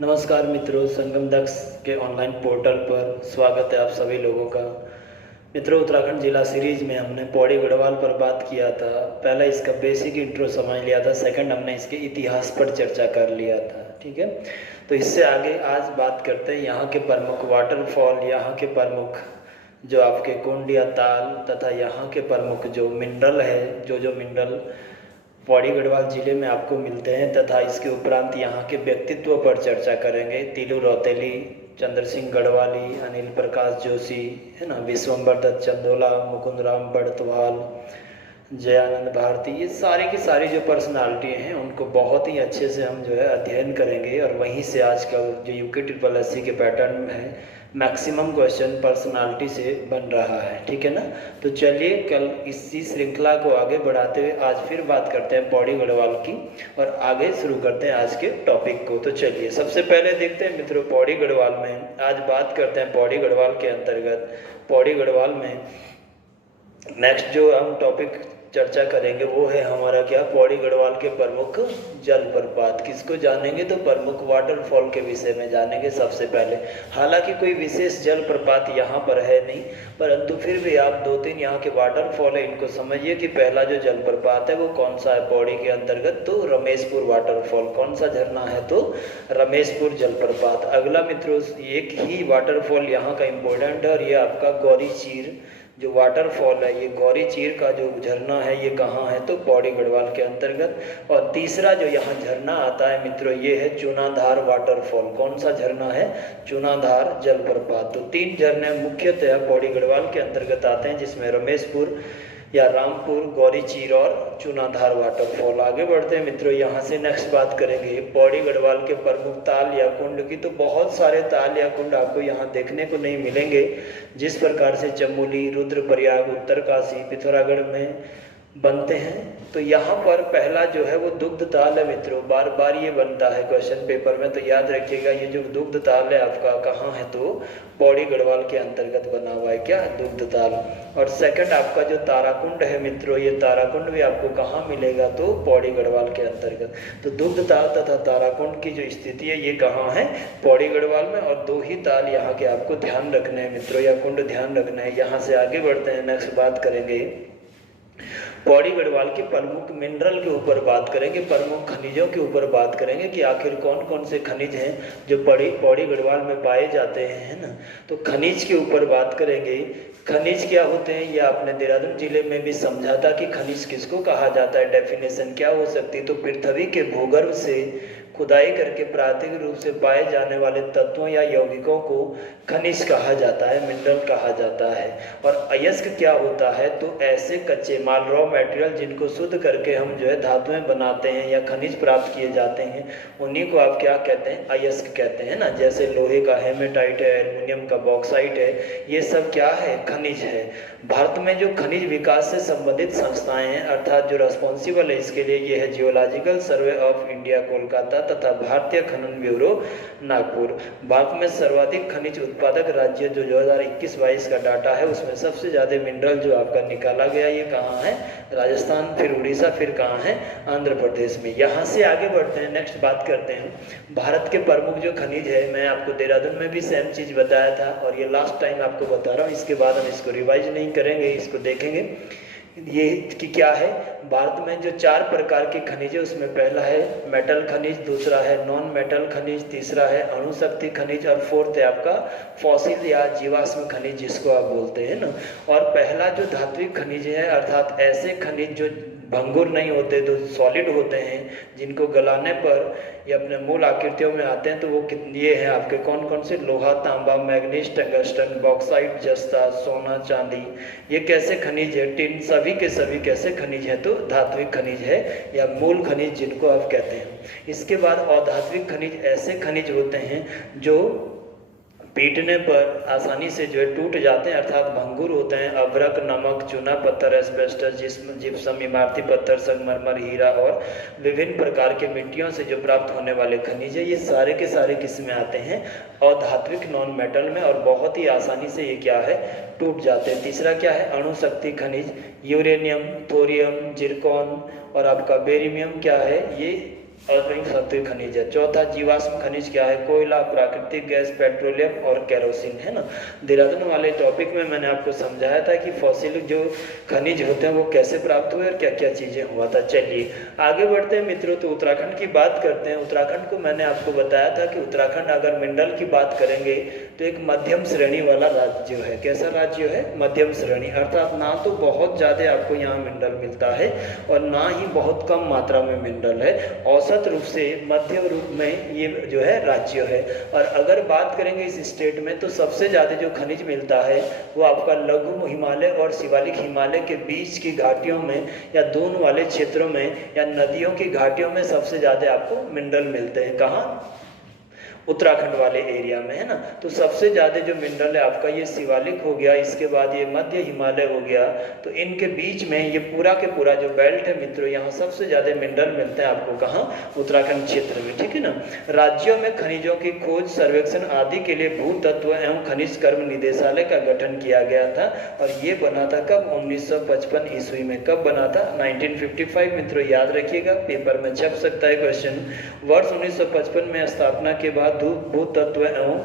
नमस्कार मित्रों, संगम दक्ष के ऑनलाइन पोर्टल पर स्वागत है आप सभी लोगों का। मित्रों, उत्तराखंड जिला सीरीज में हमने पौड़ी गढ़वाल पर बात किया था। पहला इसका बेसिक इंट्रो समझ लिया था, सेकंड हमने इसके इतिहास पर चर्चा कर लिया था। ठीक है, तो इससे आगे आज बात करते हैं यहाँ के प्रमुख वाटरफॉल, यहाँ के प्रमुख जो आपके कुंड या ताल तथा यहाँ के प्रमुख जो मिनरल है, जो मिनरल पौड़ी गढ़वाल जिले में आपको मिलते हैं, तथा इसके उपरांत यहाँ के व्यक्तित्व पर चर्चा करेंगे। तिलू रौतेली, चंद्र सिंह गढ़वाली, अनिल प्रकाश जोशी, है ना, विश्वम्बर दत्त चंदोला, मुकुंद राम बड़तवाल, जयानंद भारती, ये सारी की सारी जो पर्सनालिटी हैं उनको बहुत ही अच्छे से हम जो है अध्ययन करेंगे। और वहीं से आजकल जो यूके ट्रिपल एससी के पैटर्न में है, मैक्सिमम क्वेश्चन पर्सनालिटी से बन रहा है। ठीक है ना, तो चलिए कल इसी श्रृंखला को आगे बढ़ाते हुए आज फिर बात करते हैं पौड़ी गढ़वाल की और आगे शुरू करते हैं आज के टॉपिक को। तो चलिए सबसे पहले देखते हैं मित्रों, पौड़ी गढ़वाल में आज बात करते हैं। पौड़ी गढ़वाल के अंतर्गत पौड़ी गढ़वाल में नेक्स्ट जो हम टॉपिक चर्चा करेंगे वो है हमारा क्या, पौड़ी गढ़वाल के प्रमुख जलप्रपात। किसको जानेंगे, तो प्रमुख वाटरफॉल के विषय में जानेंगे सबसे पहले। हालांकि कोई विशेष जलप्रपात यहाँ पर है नहीं, परंतु फिर भी आप दो तीन यहाँ के वाटरफॉल है इनको समझिए कि पहला जो जलप्रपात है वो कौन सा है पौड़ी के अंतर्गत, तो रमेशपुर वाटरफॉल। कौन सा झरना है, तो रमेशपुर जलप्रपात। अगला मित्रों, एक ही वाटरफॉल यहाँ का इम्पोर्टेंट है और ये आपका गौरी चीर जो वाटरफॉल है, ये गौरी चीर का जो झरना है ये कहाँ है, तो पौड़ी गढ़वाल के अंतर्गत। और तीसरा जो यहाँ झरना आता है मित्रों, ये है चूनाधार वाटरफॉल। कौन सा झरना है, चूनाधार जलप्रपात। तो तीन झरने मुख्यतः पौड़ी गढ़वाल के अंतर्गत आते हैं, जिसमें रमेशपुर या रामपुर, गौरी चीर और चूनाधार वाटरफॉल। आगे बढ़ते हैं मित्रों, यहाँ से नेक्स्ट बात करेंगे पौड़ी गढ़वाल के प्रमुख ताल या कुंड की। तो बहुत सारे ताल या कुंड आपको यहाँ देखने को नहीं मिलेंगे, जिस प्रकार से चमोली, रुद्रप्रयाग, उत्तरकाशी, पिथौरागढ़ में बनते हैं। तो यहाँ पर पहला जो है वो दुग्ध ताल है मित्रों। बार बार ये बनता है क्वेश्चन पेपर में, तो याद रखिएगा ये जो दुग्ध ताल है आपका कहाँ है, तो पौड़ी गढ़वाल के अंतर्गत बना हुआ है क्या, दुग्ध ताल। और सेकंड आपका जो ताराकुंड है मित्रों, ये ताराकुंड भी आपको कहाँ मिलेगा, तो पौड़ी गढ़वाल के अंतर्गत। तो दुग्ध ताल तथा ताराकुंड की जो स्थिति है ये कहाँ है, पौड़ी गढ़वाल में। और दो ही ताल यहाँ के आपको ध्यान रखने हैं मित्रों, या कुंड ध्यान रखना है। यहाँ से आगे बढ़ते हैं, नेक्स्ट बात करेंगे पौड़ी गढ़वाल के प्रमुख मिनरल के ऊपर बात करेंगे, प्रमुख खनिजों के ऊपर बात करेंगे कि आखिर कौन कौन से खनिज हैं जो पौड़ी गढ़वाल में पाए जाते हैं, है ना। तो खनिज के ऊपर बात करेंगे। खनिज क्या होते हैं, यह आपने देहरादून जिले में भी समझा था कि खनिज किसको कहा जाता है, डेफिनेशन क्या हो सकती है, तो पृथ्वी के भूगर्भ से खुदाई करके प्राकृतिक रूप से पाए जाने वाले तत्वों या यौगिकों को खनिज कहा जाता है, मिनरल कहा जाता है। और अयस्क क्या होता है, तो ऐसे कच्चे माल, रॉ मटेरियल जिनको शुद्ध करके हम जो है धातुएं बनाते हैं या खनिज प्राप्त किए जाते हैं, उन्हीं को आप क्या कहते हैं, अयस्क कहते हैं ना। जैसे लोहे का हेमेटाइट है, एल्युमिनियम का बॉक्साइट है, ये सब क्या है, खनिज है। भारत में जो खनिज विकास से संबंधित संस्थाएं हैं, अर्थात जो रेस्पॉन्सिबल है इसके लिए, ये है geological survey of India Kolkata तथा भारतीय खनन ब्यूरो नागपुर। भारत में सर्वाधिक खनिज उत्पादक राज्य जो 2021-22 का डाटा है, उसमें सबसे ज्यादा मिनरल जो आपका निकाला गया ये कहाँ है, राजस्थान, फिर उड़ीसा, फिर कहाँ है, आंध्र प्रदेश में। यहाँ से आगे बढ़ते हैं, नेक्स्ट बात करते हैं भारत के प्रमुख जो खनिज है। मैं आपको देहरादून में भी सेम चीज बताया था और ये लास्ट टाइम आपको बता रहा हूँ, इसके बाद हम इसको रिवाइज नहीं करेंगे, इसको देखेंगे ये कि क्या है। भारत में जो 4 प्रकार के खनिज है, उसमें पहला है मेटल खनिज, दूसरा है नॉन मेटल खनिज, तीसरा है अणुशक्ति खनिज और फोर्थ है आपका फॉसिल या जीवाश्म खनिज जिसको आप बोलते हैं ना। और पहला जो धात्विक खनिज है, अर्थात ऐसे खनिज जो भंगुर नहीं होते, तो सॉलिड होते हैं, जिनको गलाने पर ये अपने मूल आकृतियों में आते हैं, तो वो ये हैं आपके कौन कौन से, लोहा, तांबा, मैग्नीज, टंगस्टन, बॉक्साइट, जस्ता, सोना, चांदी। ये कैसे खनिज है, टिन, सभी के सभी कैसे खनिज हैं, तो धात्विक खनिज है या मूल खनिज जिनको आप कहते हैं। इसके बाद अधात्विक खनिज ऐसे खनिज होते हैं जो पीटने पर आसानी से जो है टूट जाते हैं, अर्थात भंगुर होते हैं। अभ्रक, नमक, चूना पत्थर, एस्बेस्टस, जिप्सम, इमारती पत्थर, संगमरमर, हीरा और विभिन्न प्रकार के मिट्टियों से जो प्राप्त होने वाले खनिज है, ये सारे के सारे किस में आते हैं, अधात्विक नॉन मेटल में, और बहुत ही आसानी से ये क्या है, टूट जाते हैं। तीसरा क्या है, अणुशक्ति खनिज, यूरेनियम, थोरियम, जिरकॉन और आपका बेरिमियम क्या है, ये अर्धनिक सक्रिय खनिज है। चौथा, जीवाश्म खनिज क्या है? कोयला, प्राकृतिक गैस, पेट्रोलियम और केरोसिन, है ना। देहरादून वाले टॉपिक में मैंने आपको समझाया था कि फॉसिल जो खनिज होते हैं वो कैसे प्राप्त हुए और क्या क्या चीज़ें हुआ था। चलिए आगे बढ़ते हैं मित्रों, तो उत्तराखंड की बात करते हैं। उत्तराखंड को मैंने आपको बताया था कि उत्तराखंड अगर मिनरल की बात करेंगे तो एक मध्यम श्रेणी वाला राज्य है। कैसा राज्य है? मध्यम श्रेणी, अर्थात ना तो बहुत ज़्यादा आपको यहाँ मिनरल मिलता है और ना ही बहुत कम मात्रा में मिनरल है। औसत रूप से मध्यम रूप में ये जो है राज्य है। और अगर बात करेंगे इस स्टेट में तो सबसे ज़्यादा जो खनिज मिलता है वो आपका लघु हिमालय और शिवालिक हिमालय के बीच की घाटियों में या दून वाले क्षेत्रों में या नदियों की घाटियों में सबसे ज़्यादा आपको मिनरल मिलते हैं। कहाँ? उत्तराखंड वाले एरिया में, है ना। तो सबसे ज़्यादा जो मिनरल है आपका ये शिवालिक हो गया, इसके बाद ये मध्य हिमालय हो गया, तो इनके बीच में ये पूरा के पूरा जो बेल्ट है मित्रों, यहाँ सबसे ज़्यादा मिनरल मिलते हैं आपको। कहाँ? उत्तराखंड क्षेत्र में, ठीक है ना। राज्यों में खनिजों की खोज, सर्वेक्षण आदि के लिए भूतत्व एवं खनिज कर्म निदेशालय का गठन किया गया था और ये बना था कब? 1955 ईस्वी में। कब बना था? 1955 मित्रों, याद रखिएगा, पेपर में छप सकता है क्वेश्चन। वर्ष 1955 में स्थापना के बाद भूतत्व एवं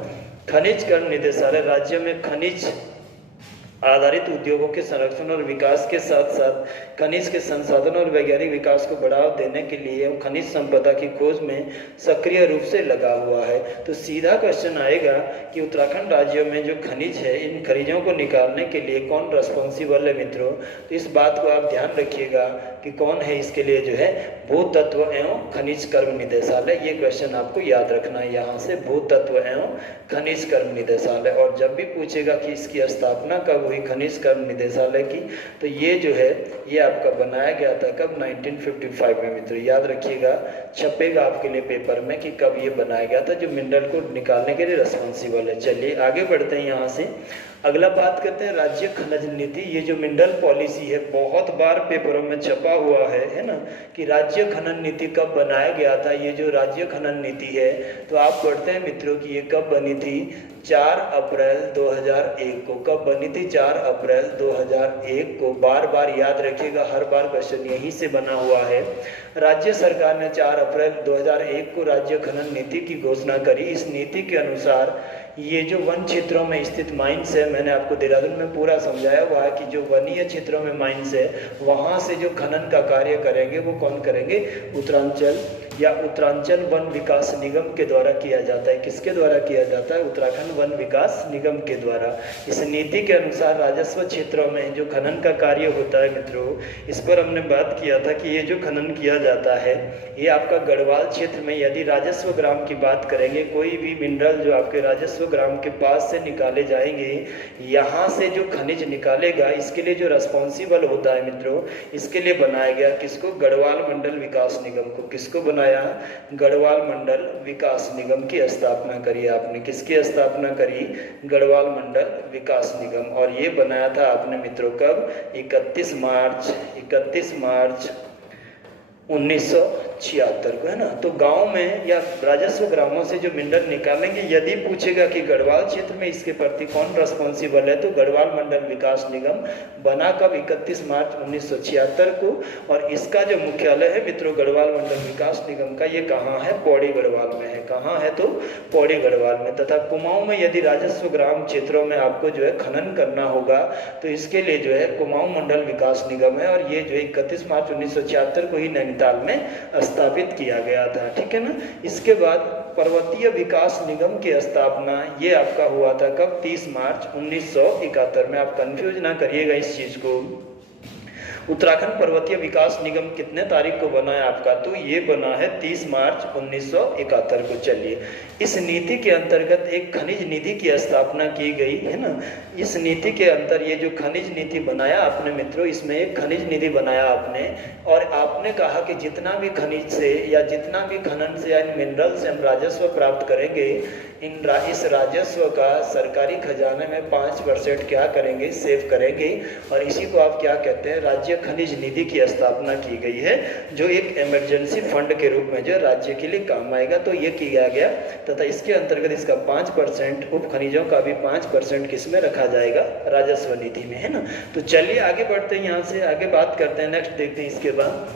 खनिज कर्म निदेशालय राज्य में खनिज आधारित उद्योगों के संरक्षण और विकास के साथ साथ खनिज के संसाधन और वैज्ञानिक विकास को बढ़ावा देने के लिए खनिज संपदा की खोज में सक्रिय रूप से लगा हुआ है। तो सीधा क्वेश्चन आएगा कि उत्तराखंड राज्य में जो खनिज है, इन खनिजों को निकालने के लिए कौन रिस्पॉन्सिबल है मित्रों? तो इस बात को आप ध्यान रखिएगा कि कौन है इसके लिए जो है? भूतत्व एवं खनिज कर्म निदेशालय। ये क्वेश्चन आपको याद रखना है यहाँ से, भूतत्व एवं खनिज कर्म निदेशालय। और जब भी पूछेगा कि इसकी स्थापना कब हुई खनिज कर्म निदेशालय की, तो ये जो है ये आपका बनाया गया था कब? 1955 में मित्रों, याद रखिएगा, छपेगा आपके लिए पेपर में कि कब ये बनाया गया था, जो मिनरल को निकालने के लिए रिस्पॉन्सिबल है। चलिए आगे बढ़ते हैं यहाँ से। अगला बात करते हैं राज्य खनिज नीति। ये जो मिनरल पॉलिसी है बहुत बार पेपरों में छपा हुआ है ना, कि राज्य खनन नीति कब बनाया गया था। ये जो राज्य खनन नीति है तो आप पढ़ते हैं मित्रों कि ये कब बनी थी? 4 अप्रैल 2001 को। कब बनी थी? 4 अप्रैल 2001 को। बार बार याद रखिएगा, हर बार क्वेश्चन यहीं से बना हुआ है। राज्य सरकार ने 4 अप्रैल 2001 को राज्य खनन नीति की घोषणा करी। इस नीति के अनुसार ये जो वन क्षेत्रों में स्थित माइंस है, मैंने आपको देहरादून में पूरा समझाया हुआ है कि जो वनीय क्षेत्रों में माइंस है वहाँ से जो खनन का कार्य करेंगे वो कौन करेंगे? उत्तरांचल या उत्तरांचल वन विकास निगम के द्वारा किया जाता है। किसके द्वारा किया जाता है? उत्तराखंड वन विकास निगम के द्वारा। इस नीति के अनुसार राजस्व क्षेत्रों में जो खनन का कार्य होता है मित्रों, इस पर हमने बात किया था कि ये जो खनन किया जाता है ये आपका गढ़वाल क्षेत्र में, यदि राजस्व ग्राम की बात करेंगे, कोई भी मिनरल जो आपके राजस्व ग्राम के पास से निकाले जाएंगे, यहाँ से जो खनिज निकालेगा इसके लिए जो रिस्पॉन्सिबल होता है मित्रों, इसके लिए बनाया गया किसको? गढ़वाल मंडल विकास निगम को। किसको बनाया? गढ़वाल मंडल विकास निगम की स्थापना करी आपने। किसकी स्थापना करी? गढ़वाल मंडल विकास निगम। और ये बनाया था आपने मित्रों कब? 31 मार्च 1976 को, है ना। तो गांव में या राजस्व ग्रामों से जो मिनरल निकालेंगे, यदि पूछेगा कि गढ़वाल क्षेत्र में इसके प्रति कौन रिस्पॉन्सिबल है, तो गढ़वाल मंडल विकास निगम बना कब? 31 मार्च 1976 को। और इसका जो मुख्यालय है मित्रों गढ़वाल मंडल विकास निगम का, ये कहाँ है? पौड़ी गढ़वाल में है। कहाँ है? तो पौड़ी गढ़वाल में। तथा कुमाऊं में यदि राजस्व ग्राम क्षेत्रों में आपको जो है खनन करना होगा तो इसके लिए जो है कुमाऊं मंडल विकास निगम है, और ये जो 31 मार्च 1976 को ही नैनीताल में स्थापित किया गया था, ठीक है ना। इसके बाद पर्वतीय विकास निगम की स्थापना ये आपका हुआ था कब? 30 मार्च 1971 में। आप कंफ्यूज ना करिएगा इस चीज को। उत्तराखंड पर्वतीय विकास निगम कितने तारीख को बना है आपका? तो ये बना है 30 मार्च 1971 को। चलिए, इस नीति के अंतर्गत एक खनिज निधि की स्थापना की गई है ना। इस नीति के अंतर ये जो खनिज नीति बनाया आपने मित्रों, इसमें एक खनिज निधि बनाया आपने, और आपने कहा कि जितना भी खनिज से या जितना भी खनन से या इन मिनरल से हम राजस्व प्राप्त करेंगे, इस राजस्व का सरकारी खजाने में 5% क्या करेंगे? सेव करेंगे। और इसी को आप क्या कहते हैं? राज्य खनिज निधि की स्थापना की गई है, जो एक इमरजेंसी फंड के रूप में जो राज्य के लिए काम आएगा। तो ये किया गया, तथा इसके अंतर्गत इसका 5% उप खनिजों का भी 5% किसमें रखा जाएगा? राजस्व निधि में, है ना। तो चलिए आगे बढ़ते हैं, यहाँ से आगे बात करते हैं। नेक्स्ट देखते हैं इसके बाद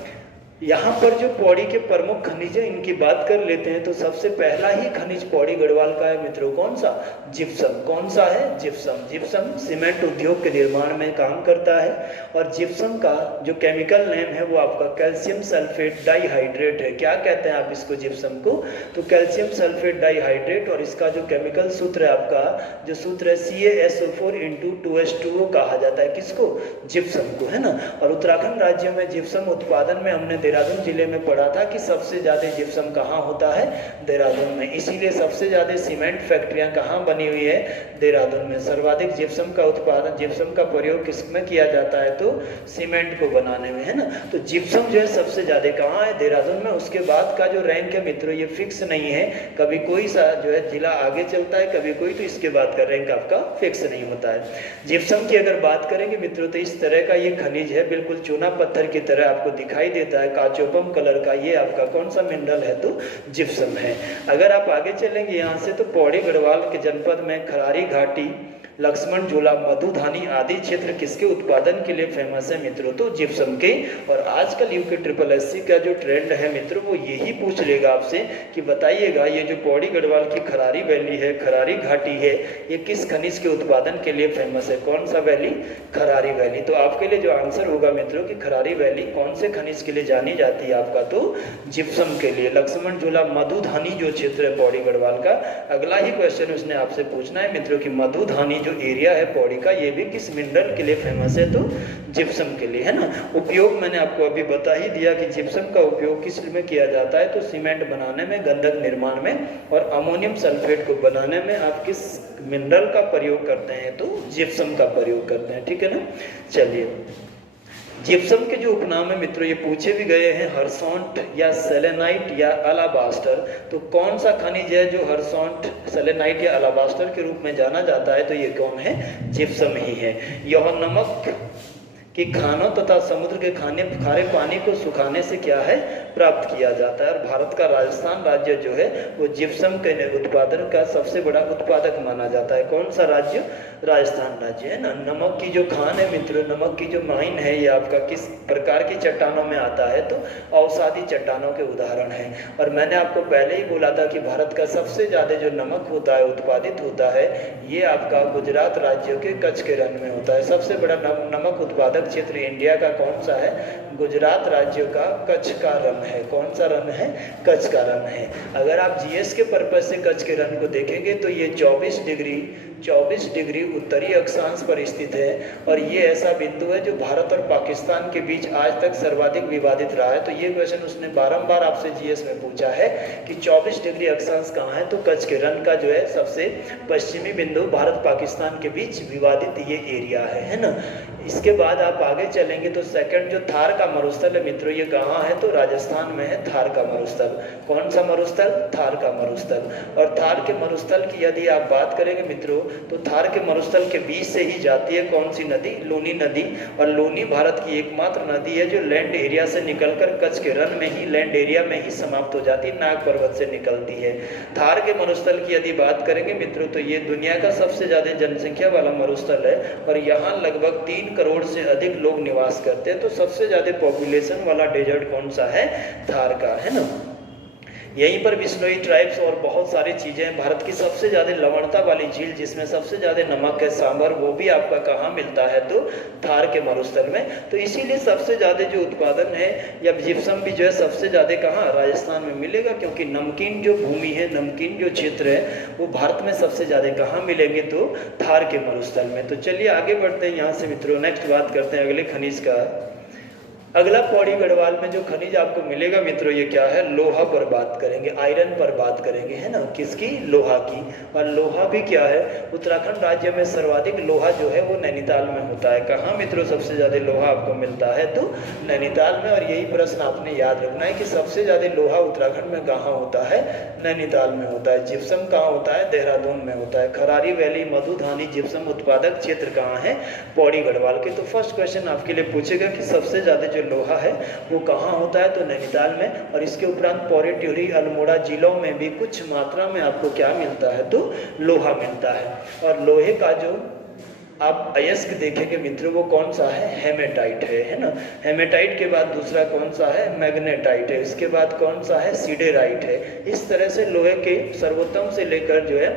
यहाँ पर जो पौड़ी के प्रमुख खनिज है इनकी बात कर लेते हैं। तो सबसे पहला ही खनिज पौड़ी गढ़वाल का है मित्रों, कौन सा? जिप्सम। कौन सा है? जिप्सम। जिप्सम सीमेंट उद्योग के निर्माण में काम करता है और जिप्सम का जो केमिकल नेम है वो आपका कैल्शियम सल्फेट डाइहाइड्रेट है। क्या कहते हैं आप इसको? जिप्सम को तो कैल्शियम सल्फेट डाइहाइड्रेट। और इसका जो केमिकल सूत्र है आपका, जो सूत्र है CaSO4 2H2O कहा जाता है। किसको? जिप्सम को, है ना। और उत्तराखंड राज्य में जिप्सम उत्पादन में हमने देहरादून जिले में पढ़ा था कि सबसे ज़्यादा जिप्सम कहाँ होता है? देहरादून में। इसीलिए सबसे ज़्यादा सीमेंट फैक्ट्रियाँ कहाँ बनी हुई है? देहरादून में। सर्वाधिक जिप्सम का उत्पादन, जिप्सम का प्रयोग किसमें किया जाता है? तो सीमेंट को बनाने में, है ना। तो जिप्सम जो है सबसे ज़्यादा कहाँ है? देहरादून में। उसके बाद का जो रैंक है मित्रों ये फिक्स नहीं है, कभी कोई सा जो है जिला आगे चलता है, कभी कोई, तो इसके बाद का रैंक आपका फिक्स नहीं होता है। जिप्सम की अगर बात करेंगे मित्रों तो इस तरह का ये खनिज है, बिल्कुल चूना पत्थर की तरह आपको दिखाई देता है, काचोपम कलर का। ये आपका कौन सा मिनरल है? तो जिप्सम है। अगर आप आगे चलेंगे यहाँ से तो पौड़ी गढ़वाल के जनपद में खरारी घाटी, लक्ष्मण झूला, मधुधानी आदि क्षेत्र किसके उत्पादन के लिए फेमस है मित्रों? तो जिप्सम के। और आजकल यूके SSSC का जो ट्रेंड है मित्रों वो यही पूछ लेगा आपसे कि बताइएगा ये जो पौड़ी गढ़वाल की खरारी वैली है, खरारी घाटी है, ये किस खनिज के उत्पादन के लिए फेमस है? कौन सा वैली? खरारी वैली। तो आपके लिए जो आंसर होगा मित्रों कि खरारी वैली कौन से खनिज के लिए जानी जाती है आपका? तो जिप्सम के लिए। लक्ष्मण झूला, मधुधानी जो क्षेत्र है पौड़ी गढ़वाल का, अगला ही क्वेश्चन उसने आपसे पूछना है मित्रों कि मधुधानी एरिया है पौड़ी का ये भी किस मिनरल के लिए फेमस है? तो जिप्सम के लिए, है ना। उपयोग मैंने आपको अभी बता ही दिया कि जिप्सम का उपयोग किस में किया जाता है? तो सीमेंट बनाने में, गंधक निर्माण में और अमोनियम सल्फेट को बनाने में आप किस मिनरल का प्रयोग करते हैं? तो जिप्सम का प्रयोग करते हैं, ठीक है ना। चलिए, जिप्सम के जो उपनाम है मित्रों ये पूछे भी गए हैं, हरसोंट या सेलेनाइट या अलाबास्टर। तो कौन सा खनिज है जो हरसोंट, सेलेनाइट या अलाबास्टर के रूप में जाना जाता है? तो ये कौन है? जिप्सम ही है। यह नमक कि खानों तथा समुद्र के खारे पानी को सुखाने से क्या है? प्राप्त किया जाता है। और भारत का राजस्थान राज्य जो है वो जिप्सम के उत्पादन का सबसे बड़ा उत्पादक माना जाता है। कौन सा राज्य? राजस्थान राज्य, है ना। नमक की जो खान है मित्रों, नमक की जो माइन है ये आपका किस प्रकार की चट्टानों में आता है? तो अवसादी चट्टानों के उदाहरण है। और मैंने आपको पहले ही बोला था कि भारत का सबसे ज़्यादा जो नमक होता है, उत्पादित होता है, ये आपका गुजरात राज्य के कच्छ के रण में होता है। सबसे बड़ा नमक उत्पादक क्षेत्र इंडिया का कौन सा है? गुजरात राज्य का कच्छ का रण है। कौन सा रण है? कच्छ का रण है। अगर आप जीएस के पर्पज से कच्छ के रण को देखेंगे तो ये 24 डिग्री उत्तरी अक्षांश पर स्थित है और ये ऐसा बिंदु है जो भारत और पाकिस्तान के बीच आज तक सर्वाधिक विवादित रहा है। तो ये क्वेश्चन उसने बारंबार आपसे जीएस में पूछा है कि 24 डिग्री अक्षांश कहाँ है? तो कच्छ के रण का जो है सबसे पश्चिमी बिंदु भारत पाकिस्तान के बीच विवादित ये एरिया है ना। इसके बाद आप आगे चलेंगे तो सेकंड जो थार का मरुस्थल है मित्रों, ये कहाँ है? तो राजस्थान में है थार का मरुस्थल। कौन सा मरुस्थल? थार का मरुस्थल। और थार के मरुस्थल की यदि आप बात करेंगे मित्रों तो थार के मरुस्थल के बीच से ही जाती है कौन सी नदी? लूनी नदी। और लूनी भारत की एकमात्र नदी है जो लैंड एरिया से निकलकर कच्छ के रण में ही, लैंड एरिया में ही समाप्त हो जाती है, नाग पर्वत से निकलती है। थार के मरुस्थल की यदि बात करेंगे मित्रों तो ये दुनिया का सबसे ज्यादा जनसंख्या वाला मरुस्थल है और यहाँ लगभग 3 करोड़ से अधिक लोग निवास करते हैं। तो सबसे ज्यादा पॉपुलेशन वाला डेजर्ट कौन सा है? थार का, है ना। यहीं पर बिश्नोई ट्राइब्स और बहुत सारी चीज़ें हैं। भारत की सबसे ज़्यादा लवणता वाली झील जिसमें सबसे ज़्यादा नमक है, सांभर, वो भी आपका कहाँ मिलता है? तो थार के मरुस्थल में। तो इसीलिए सबसे ज़्यादा जो उत्पादन है या जिप्सम भी जो है सबसे ज़्यादा कहाँ? राजस्थान में मिलेगा, क्योंकि नमकीन जो भूमि है, नमकीन जो क्षेत्र है वो भारत में सबसे ज़्यादा कहाँ मिलेंगे? तो थार के मरुस्थल में। तो चलिए आगे बढ़ते हैं यहाँ से मित्रों, नेक्स्ट बात करते हैं अगले खनिज का। अगला पौड़ी गढ़वाल में जो खनिज आपको मिलेगा मित्रों ये क्या है? लोहा पर बात करेंगे, आयरन पर बात करेंगे, है ना। किसकी? लोहा की। और लोहा भी क्या है? उत्तराखंड राज्य में सर्वाधिक लोहा जो है वो नैनीताल में होता है। कहाँ मित्रों सबसे ज़्यादा लोहा आपको मिलता है? तो नैनीताल में। और यही प्रश्न आपने याद रखना है कि सबसे ज़्यादा लोहा उत्तराखंड में कहाँ होता है? नैनीताल में होता है। जिप्सम कहाँ होता है? देहरादून में होता है। खरारी वैली, मधुधानी जिप्सम उत्पादक क्षेत्र कहाँ है? पौड़ी गढ़वाल के। तो फर्स्ट क्वेश्चन आपके लिए पूछेगा कि सबसे ज़्यादा लोहा है वो कहाँ होता है? तो नैनीताल में। और इसके उपरांत पौड़ी, टिहरी, अल्मोड़ा जिलों में भी कुछ मात्रा में आपको क्या मिलता है? तो लोहा मिलता है। और लोहे का जो आप अयस्क देखेंगे मित्रों, वो कौन सा है, हेमेटाइट है ना। हेमेटाइट के बाद दूसरा कौन सा है, मैग्नेटाइट है। इसके बाद कौन सा है, सिडेराइट है। इस तरह से लोहे के सर्वोत्तम से लेकर जो है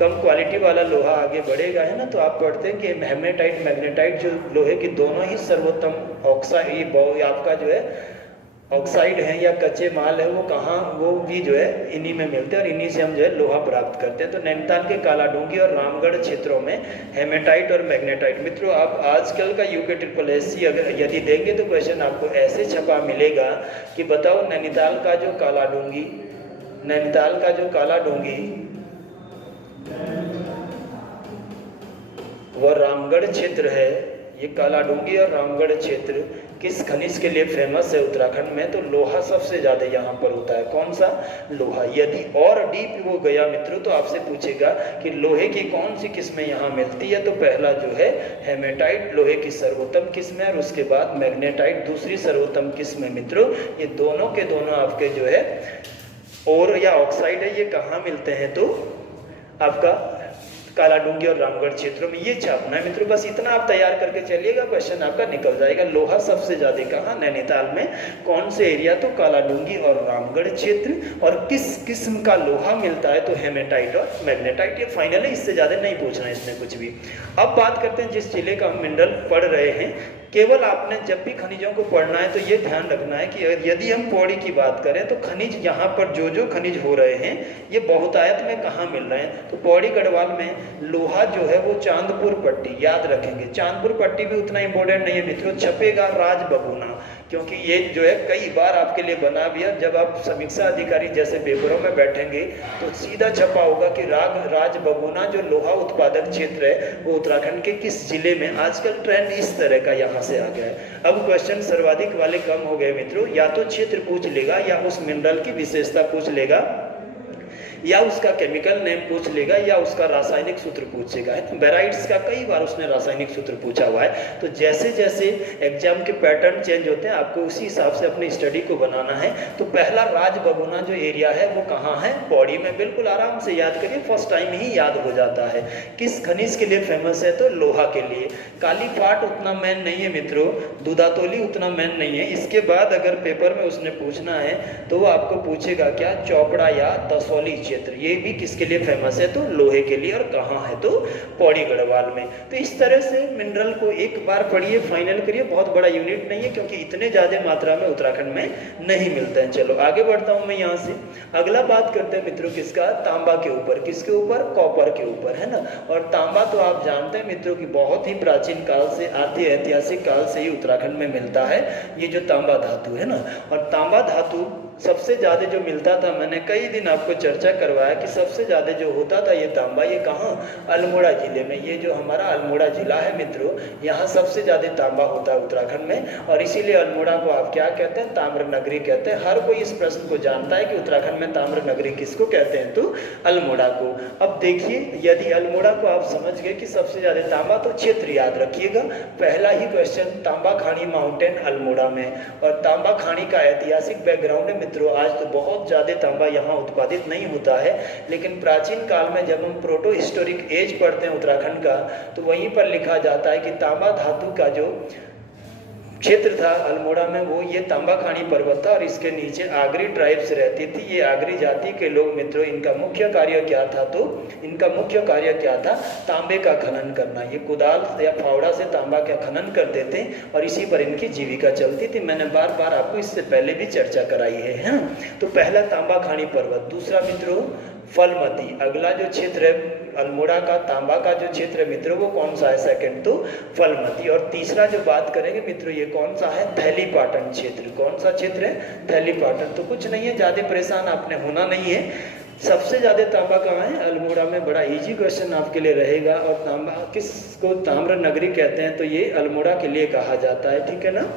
कम क्वालिटी वाला लोहा आगे बढ़ेगा, है ना। तो आप पढ़ते हैं कि हेमेटाइट मैग्नेटाइट जो लोहे की दोनों ही सर्वोत्तम ऑक्साइड, आपका जो है ऑक्साइड है या कच्चे माल है, वो कहाँ, वो भी जो है इन्हीं में मिलते हैं और इन्हीं से हम जो है लोहा प्राप्त करते हैं। तो नैनीताल के कालाडूंगी और रामगढ़ क्षेत्रों में हेमेटाइट और मैग्नेटाइट। मित्रों आप आजकल का यूके ट्रिपल एससी अगर यदि देंगे तो क्वेश्चन आपको ऐसे छपा मिलेगा कि बताओ नैनीताल का जो कालाडूंगी, नैनीताल का जो कालाडूंगी वह रामगढ़ क्षेत्र है, ये कालाडूंगी और रामगढ़ क्षेत्र किस खनिज के लिए फेमस है उत्तराखंड में, तो लोहा सबसे ज्यादा यहाँ पर होता है। कौन सा, लोहा। यदि और डीप वो गया मित्रों तो आपसे पूछेगा कि लोहे की कौन सी किस्में यहाँ मिलती है, तो पहला जो है हेमेटाइट लोहे की सर्वोत्तम किस्म है और उसके बाद मैग्नेटाइट दूसरी सर्वोत्तम किस्म है मित्रों। ये दोनों के दोनों आपके जो है और या ऑक्साइड है, ये कहाँ मिलते हैं, तो आपका कालाडूंगी और रामगढ़ क्षेत्रों में। ये छापना है मित्रों, बस इतना आप तैयार करके चलिएगा, क्वेश्चन आपका निकल जाएगा। लोहा सबसे ज्यादा कहाँ, नैनीताल में। कौन से एरिया, तो कालाडूंगी और रामगढ़ क्षेत्र। और किस किस्म का लोहा मिलता है, तो हेमेटाइट और मैग्नेटाइट। ये फाइनल है, इससे ज्यादा नहीं पूछना है इसमें कुछ भी। अब बात करते हैं जिस जिले का हम मिनरल पढ़ रहे हैं। केवल आपने जब भी खनिजों को पढ़ना है तो ये ध्यान रखना है कि यदि हम पौड़ी की बात करें तो खनिज यहाँ पर जो खनिज हो रहे हैं ये बहुतायत में कहाँ मिल रहे हैं, तो पौड़ी गढ़वाल में लोहा जो है वो चांदपुर पट्टी, याद रखेंगे। चांदपुर पट्टी भी उतना इंपॉर्टेंट नहीं है मित्रों, छपेगा राज बगुना, क्योंकि ये जो है कई बार आपके लिए बना भी है। जब आप समीक्षा अधिकारी जैसे पेपरों में बैठेंगे तो सीधा छपा होगा कि राज बगुना जो लोहा उत्पादक क्षेत्र है वो उत्तराखंड के किस जिले में। आजकल ट्रेंड इस तरह का यहाँ से आ गया है। अब क्वेश्चन सर्वाधिक वाले कम हो गए मित्रों, या तो क्षेत्र पूछ लेगा या उस मिनरल की विशेषता पूछ लेगा या उसका केमिकल नेम पूछ लेगा या उसका रासायनिक सूत्र पूछेगा। बेराइट्स का कई बार उसने रासायनिक सूत्र पूछा हुआ है। तो जैसे जैसे एग्जाम के पैटर्न चेंज होते हैं आपको उसी हिसाब से अपनी स्टडी को बनाना है। तो पहला राज बगुना जो एरिया है वो कहाँ है, पौड़ी में। बिल्कुल आराम से याद करिए, फर्स्ट टाइम ही याद हो जाता है। किस खनिज के लिए फेमस है, तो लोहा के लिए। कालीफाट उतना मेन नहीं है मित्रों, दूधातोली उतना मेन नहीं है। इसके बाद अगर पेपर में उसने पूछना है तो वो आपको पूछेगा क्या, चौपड़ा या दसौली क्षेत्र, ये भी किसके लिए फेमस है, तो लोहे के लिए। और कहाँ है, तो पौड़ी गढ़वाल में। तो इस तरह से मिनरल को एक बार पढ़िए, फाइनल करिए। बहुत बड़ा यूनिट नहीं है क्योंकि इतने ज्यादा मात्रा में उत्तराखंड में नहीं मिलते हैं। चलो आगे बढ़ता हूं मैं यहाँ से। अगला बात करते हैं मित्रों किसका, तांबा के ऊपर। किसके ऊपर, कॉपर के ऊपर, है ना। और तांबा तो आप जानते हैं मित्रों की बहुत ही प्राचीन काल से, आदि ऐतिहासिक काल से ही उत्तराखंड में मिलता है ये जो तांबा धातु है ना। और तांबा धातु सबसे ज़्यादा जो मिलता था, मैंने कई दिन आपको चर्चा करवाया कि सबसे ज़्यादा जो होता था ये तांबा, ये कहाँ, अल्मोड़ा जिले में। ये जो हमारा अल्मोड़ा जिला है मित्रों, यहाँ सबसे ज़्यादा तांबा होता है उत्तराखंड में। और इसीलिए अल्मोड़ा को आप क्या कहते हैं, ताम्र नगरी कहते हैं। हर कोई इस प्रश्न को जानता है कि उत्तराखंड में ताम्र नगरी किसको कहते हैं, तो अल्मोड़ा को। अब देखिए, यदि अल्मोड़ा को आप समझ गए कि सबसे ज़्यादा तांबा, तो क्षेत्र याद रखिएगा। पहला ही क्वेश्चन, तांबा खानी माउंटेन अल्मोड़ा में। और तांबा खानी का ऐतिहासिक बैकग्राउंड है मित्रों, आज तो बहुत ज्यादा तांबा यहाँ उत्पादित नहीं होता है, लेकिन प्राचीन काल में जब हम प्रोटो हिस्टोरिक एज पढ़ते हैं उत्तराखंड का, तो वहीं पर लिखा जाता है कि तांबा धातु का जो क्षेत्र था अल्मोड़ा में वो ये तांबा खानी पर्वत था। और इसके नीचे आगरी ट्राइब्स रहती थी। ये आगरी जाति के लोग मित्रों, इनका मुख्य कार्य क्या था, तो इनका मुख्य कार्य क्या था, तांबे का खनन करना। ये कुदाल या फावड़ा से तांबा का खनन करते थे और इसी पर इनकी जीविका चलती थी। मैंने बार बार आपको इससे पहले भी चर्चा कराई है। तो पहला तांबा खानी पर्वत। दूसरा मित्रों फलमती। अगला जो क्षेत्र है अल्मोड़ा का, तांबा का जो क्षेत्र है मित्रों, वो कौन सा है, सेकंड, तो फलमती। और तीसरा जो बात करेंगे मित्रों, ये कौन सा है, थैलीपाटन क्षेत्र। कौन सा क्षेत्र है, थैलीपाटन। तो कुछ नहीं है, ज्यादा परेशान आपने होना नहीं है। सबसे ज्यादा तांबा कहाँ है, अल्मोड़ा में। बड़ा इजी क्वेश्चन आपके लिए रहेगा। और तांबा किसको ताम्र नगरी कहते हैं, तो ये अल्मोड़ा के लिए कहा जाता है, ठीक है ना।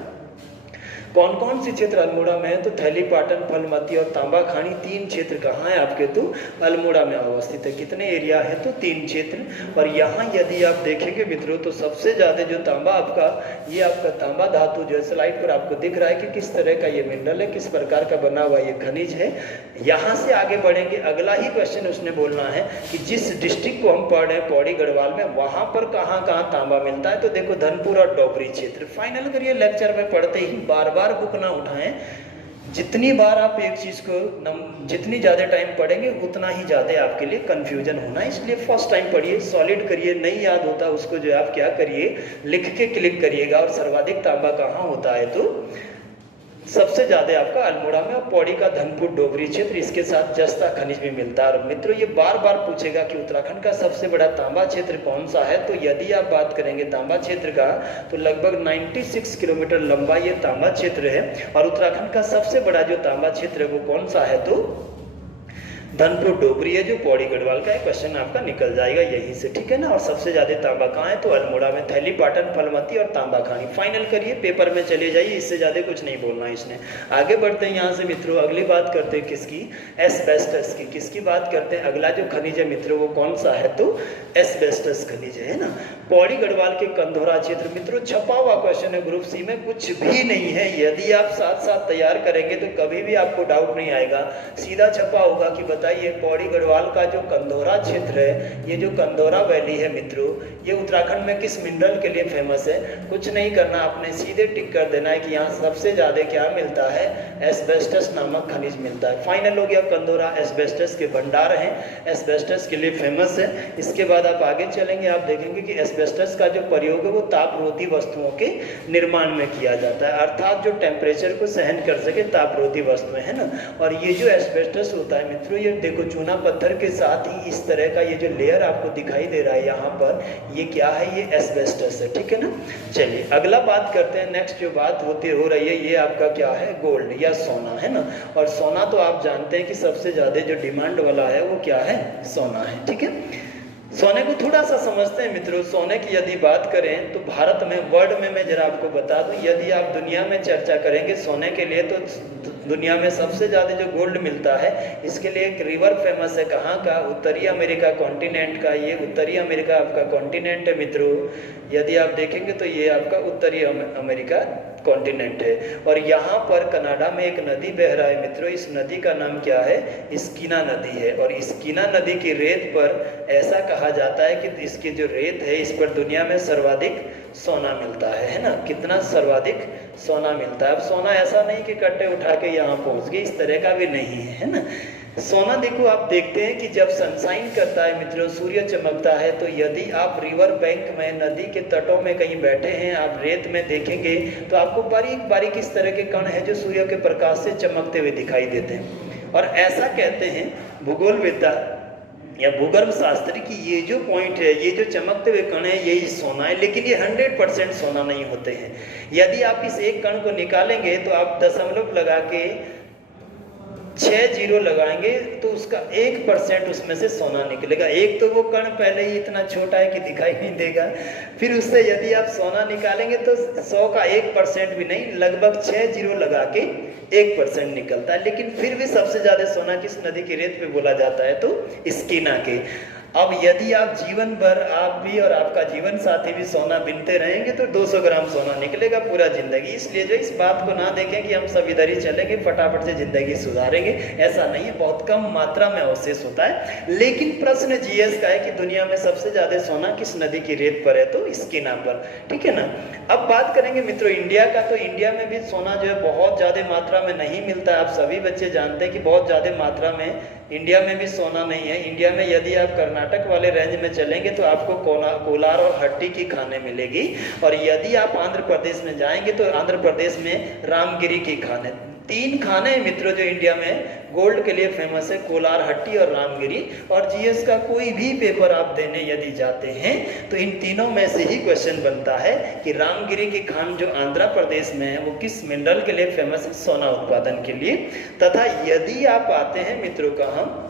कौन कौन सी क्षेत्र अल्मोड़ा में है? तो थैली पाटन, फलमती और तांबा खानी, 3 क्षेत्र कहाँ है आपके? तो अल्मोड़ा में अवस्थित है। कितने एरिया है? तो 3 क्षेत्र। और यहाँ यदि आप देखेंगे मित्रों तो सबसे ज़्यादा जो तांबा आपका, ये आपका तांबा धातु जो है स्लाइड पर आपको दिख रहा है कि किस तरह का ये मिनरल है, किस प्रकार का बना हुआ ये खनिज है। यहाँ से आगे बढ़ेंगे, अगला ही क्वेश्चन उसने बोलना है कि जिस डिस्ट्रिक्ट को हम पढ़ रहे हैं पौड़ी गढ़वाल में, वहाँ पर कहाँ कहाँ तांबा मिलता है? तो देखो धनपुर और डोबरी क्षेत्र। फाइनल करिए, लेक्चर में पढ़ते ही बार बार बुक ना उठाएं। जितनी बार आप एक चीज़ को जितनी ज़्यादा टाइम पढ़ेंगे उतना ही ज़्यादा आपके लिए कन्फ्यूजन होना है। इसलिए फर्स्ट टाइम पढ़िए, सॉलिड करिए, नहीं याद होता उसको जो है आप क्या करिए, लिख के क्लिक करिएगा। और सर्वाधिक तांबा कहाँ होता है? तो सबसे ज़्यादा आपका अल्मोड़ा में, और पौड़ी का धनपुर डोगरी क्षेत्र, इसके साथ जस्ता खनिज भी मिलता है। और मित्रों ये बार बार पूछेगा कि उत्तराखंड का सबसे बड़ा तांबा क्षेत्र कौन सा है? तो यदि आप बात करेंगे तांबा क्षेत्र का तो लगभग 96 किलोमीटर लंबा ये तांबा क्षेत्र है। और उत्तराखंड का सबसे बड़ा जो तांबा क्षेत्र है वो कौन सा है? तो धनपुर डोगरी है, जो पौड़ी गढ़वाल का है। क्वेश्चन आपका निकल जाएगा यहीं से, ठीक है ना। और सबसे ज्यादा तांबा कहाँ है? तो अल्मोड़ा में, थैली पाटन, फलमती और तांबा खानी। फाइनल करिए, पेपर में चले जाइए, इससे ज्यादा कुछ नहीं बोलना है इसने। आगे बढ़ते हैं यहाँ से मित्रों, अगली बात करते हैं किसकी? एस्बेस्टस की। किसकी बात करते हैं? अगला जो खनिज है मित्रों वो कौन सा है? तो एस्बेस्टस खनिज है ना। पौड़ी गढ़वाल के कंधोरा क्षेत्र। मित्रों छपा हुआ क्वेश्चन है ग्रुप सी में, कुछ भी नहीं है। यदि आप साथ साथ तैयार करेंगे तो कभी भी आपको डाउट नहीं आएगा। सीधा छपा होगा कि बताइए पौड़ी गढ़वाल का जो कंधोरा क्षेत्र है, ये जो कंधोरा वैली है मित्रों, ये उत्तराखंड में किस मिनरल के लिए फेमस है? कुछ नहीं करना, आपने सीधे टिक कर देना है कि यहाँ सबसे ज्यादा क्या मिलता है? एस्बेस्टस नामक खनिज मिलता है। फाइनल हो गया, कंधोरा एस्बेस्टस के भंडार हैं, एस्बेस्टस के लिए फेमस है। इसके बाद आप आगे चलेंगे, आप देखेंगे कि एस्बेस्टस का जो प्रयोग है वो तापरोधी वस्तुओं के निर्माण में किया जाता है, अर्थात जो टेम्परेचर को सहन कर सके, तापरोधी वस्तुएं, है ना। और ये जो एस्बेस्टस होता है मित्रों, ये देखो चूना पत्थर के साथ ही इस तरह का ये जो लेयर आपको दिखाई दे रहा है यहाँ पर, ये क्या है? ये एस्बेस्टस है, ठीक है ना। चलिए अगला बात करते हैं। नेक्स्ट जो बात हो रही है ये आपका क्या है? गोल्ड या सोना, है ना। और सोना तो आप जानते हैं कि सबसे ज्यादा जो डिमांड वाला है वो क्या है? सोना है, ठीक है। सोने को थोड़ा सा समझते हैं मित्रों। सोने की यदि बात करें तो भारत में, वर्ल्ड में मैं जरा आपको बता दूं, यदि आप दुनिया में चर्चा करेंगे सोने के लिए तो दुनिया में सबसे ज़्यादा जो गोल्ड मिलता है, इसके लिए एक रिवर फेमस है। कहाँ का? उत्तरी अमेरिका कॉन्टिनेंट का। ये उत्तरी अमेरिका आपका कॉन्टिनेंट है मित्रों। यदि आप देखेंगे तो ये आपका उत्तरी अमेरिका कॉन्टिनेंट है। और यहाँ पर कनाडा में एक नदी बह रहा है मित्रों, इस नदी का नाम क्या है? स्कीना नदी है। और स्कीना नदी की रेत पर ऐसा कहा जाता है कि इसकी जो रेत है इस पर दुनिया में सर्वाधिक सोना मिलता है ना। कितना सर्वाधिक सोना मिलता है? अब सोना ऐसा नहीं कि कट्टे उठा के यहाँ पहुँच गए, इस तरह का भी नहीं है ना। सोना देखो, आप देखते हैं कि जब सनशाइन करता है मित्रों, सूर्य चमकता है, तो यदि आप रिवर बैंक में, नदी के तटों में कहीं बैठे हैं, आप रेत में देखेंगे तो आपको बारीक बारीक इस तरह के कण हैं जो सूर्य के प्रकाश से चमकते हुए दिखाई देते हैं। और ऐसा कहते हैं भूगोलविद्ता या भूगर्भ शास्त्री की ये जो पॉइंट है, ये जो चमकते हुए कण है, यही सोना है। लेकिन ये 100% सोना नहीं होते हैं। यदि आप इस एक कण को निकालेंगे तो आप दशमलव लगा के 6 जीरो लगाएंगे तो उसका 1% उसमें से सोना निकलेगा। एक तो वो कण पहले ही इतना छोटा है कि दिखाई नहीं देगा, फिर उससे यदि आप सोना निकालेंगे तो 100 का 1% भी नहीं, लगभग 6 जीरो लगा के 1% निकलता है। लेकिन फिर भी सबसे ज्यादा सोना किस नदी की रेत पे बोला जाता है? तो स्कीना के। अब यदि आप जीवन भर, आप भी और आपका जीवन साथी भी सोना बीनते रहेंगे तो 200 ग्राम सोना निकलेगा पूरा जिंदगी। इसलिए जो इस बात को ना देखें कि हम सब इधर ही चलेंगे, फटाफट से जिंदगी सुधारेंगे, ऐसा नहीं है। बहुत कम मात्रा में अवशेष होता है। लेकिन प्रश्न जीएस का है कि दुनिया में सबसे ज्यादा सोना किस नदी की रेत पर है? तो स्कीना पर, ठीक है ना। अब बात करेंगे मित्रों इंडिया का, तो इंडिया में भी सोना जो है बहुत ज्यादा मात्रा में नहीं मिलता है। आप सभी बच्चे जानते हैं कि बहुत ज्यादा मात्रा में इंडिया में भी सोना नहीं है। इंडिया में यदि आप कर्नाटक वाले रेंज में चलेंगे तो आपको कोलार और हट्टी की खाने मिलेगी। और यदि आप आंध्र प्रदेश में जाएंगे तो आंध्र प्रदेश में रामगिरी की खाने। 3 खाने हैं मित्रों जो इंडिया में गोल्ड के लिए फेमस है, कोलार, हट्टी और रामगिरी। और जीएस का कोई भी पेपर आप देने यदि जाते हैं तो इन तीनों में से ही क्वेश्चन बनता है कि रामगिरी की खान जो आंध्र प्रदेश में है वो किस मिनरल के लिए फेमस है? सोना उत्पादन के लिए। तथा यदि आप आते हैं मित्रों का हम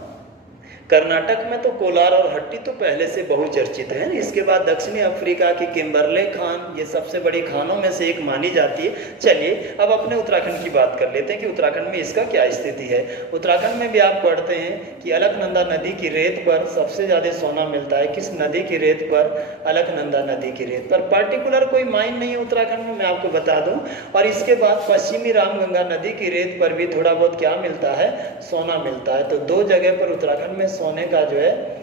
कर्नाटक में तो कोलार और हट्टी तो पहले से बहुचर्चित है। इसके बाद दक्षिणी अफ्रीका की किम्बरले खान, ये सबसे बड़ी खानों में से एक मानी जाती है। चलिए अब अपने उत्तराखंड की बात कर लेते हैं कि उत्तराखंड में इसका क्या स्थिति है। उत्तराखंड में भी आप पढ़ते हैं कि अलकनंदा नदी की रेत पर सबसे ज़्यादा सोना मिलता है। किस नदी की रेत पर? अलकनंदा नदी की रेत पर। पर्टिकुलर कोई माइन नहीं है उत्तराखंड में, मैं आपको बता दूं। और इसके बाद पश्चिमी रामगंगा नदी की रेत पर भी थोड़ा बहुत क्या मिलता है? सोना मिलता है। तो दो जगह पर उत्तराखंड में सोने का जो है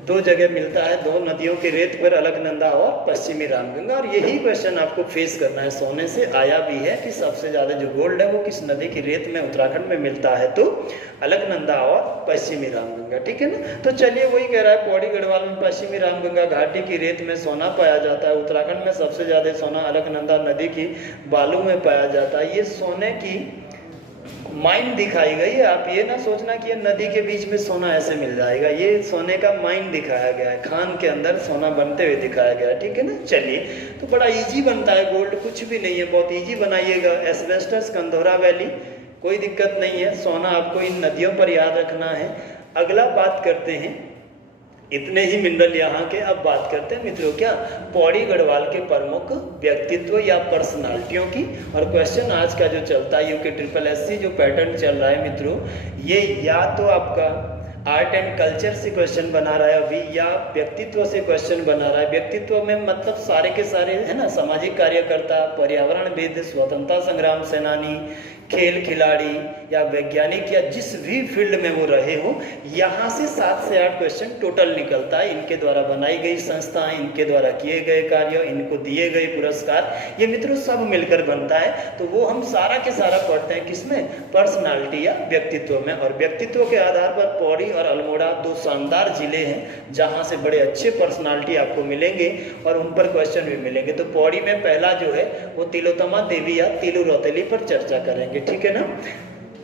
दो जगह मिलता है, दो नदियों की रेत पर, अलकनंदा और पश्चिमी रामगंगा। और यही क्वेश्चन आपको फेस करना है, सोने से आया भी है कि सबसे ज़्यादा जो गोल्ड है वो किस नदी की रेत में उत्तराखंड में मिलता है? तो अलकनंदा और पश्चिमी रामगंगा। ठीक है ना। तो चलिए वही कह रहा है, पौड़ी गढ़वाल में पश्चिमी रामगंगा घाटी की रेत में सोना पाया जाता है। उत्तराखंड में सबसे ज़्यादा सोना अलकनंदा नदी की बालू में पाया जाता है। ये सोने की माइन दिखाई गई है। आप ये ना सोचना कि ये नदी के बीच में सोना ऐसे मिल जाएगा, ये सोने का माइन दिखाया गया है, खान के अंदर सोना बनते हुए दिखाया गया है। ठीक है ना। चलिए, तो बड़ा इजी बनता है गोल्ड, कुछ भी नहीं है, बहुत इजी बनाइएगा। एस्बेस्टस, कंदोरा वैली, कोई दिक्कत नहीं है। सोना आपको इन नदियों पर याद रखना है। अगला बात करते हैं, इतने ही मिनरल यहाँ के। अब बात करते हैं मित्रों क्या, पौड़ी गढ़वाल के प्रमुख व्यक्तित्व या पर्सनालिटियों की। और क्वेश्चन आज का जो चलता है यूके SSS जो पैटर्न चल रहा है मित्रों, ये या तो आपका आर्ट एंड कल्चर से क्वेश्चन बना रहा है अभी, या व्यक्तित्व से क्वेश्चन बना रहा है। व्यक्तित्व में मतलब सारे के सारे है ना, सामाजिक कार्यकर्ता, पर्यावरणविद, स्वतंत्रता संग्राम सेनानी, खेल खिलाड़ी या वैज्ञानिक या जिस भी फील्ड में वो रहे हो, यहाँ से 7 से 8 क्वेश्चन टोटल निकलता है। इनके द्वारा बनाई गई संस्थाएं, इनके द्वारा किए गए कार्य, इनको दिए गए पुरस्कार, ये मित्रों सब मिलकर बनता है। तो वो हम सारा के सारा पढ़ते हैं किसमें? पर्सनालिटी या व्यक्तित्व में। और व्यक्तित्व के आधार पर पौड़ी और अल्मोड़ा दो शानदार जिले हैं जहाँ से बड़े अच्छे पर्सनालिटी आपको मिलेंगे और उन पर क्वेश्चन भी मिलेंगे। तो पौड़ी में पहला जो है वो तिलोत्तमा देवी या तिलु रौतेली पर चर्चा करेंगे। ठीक है ना।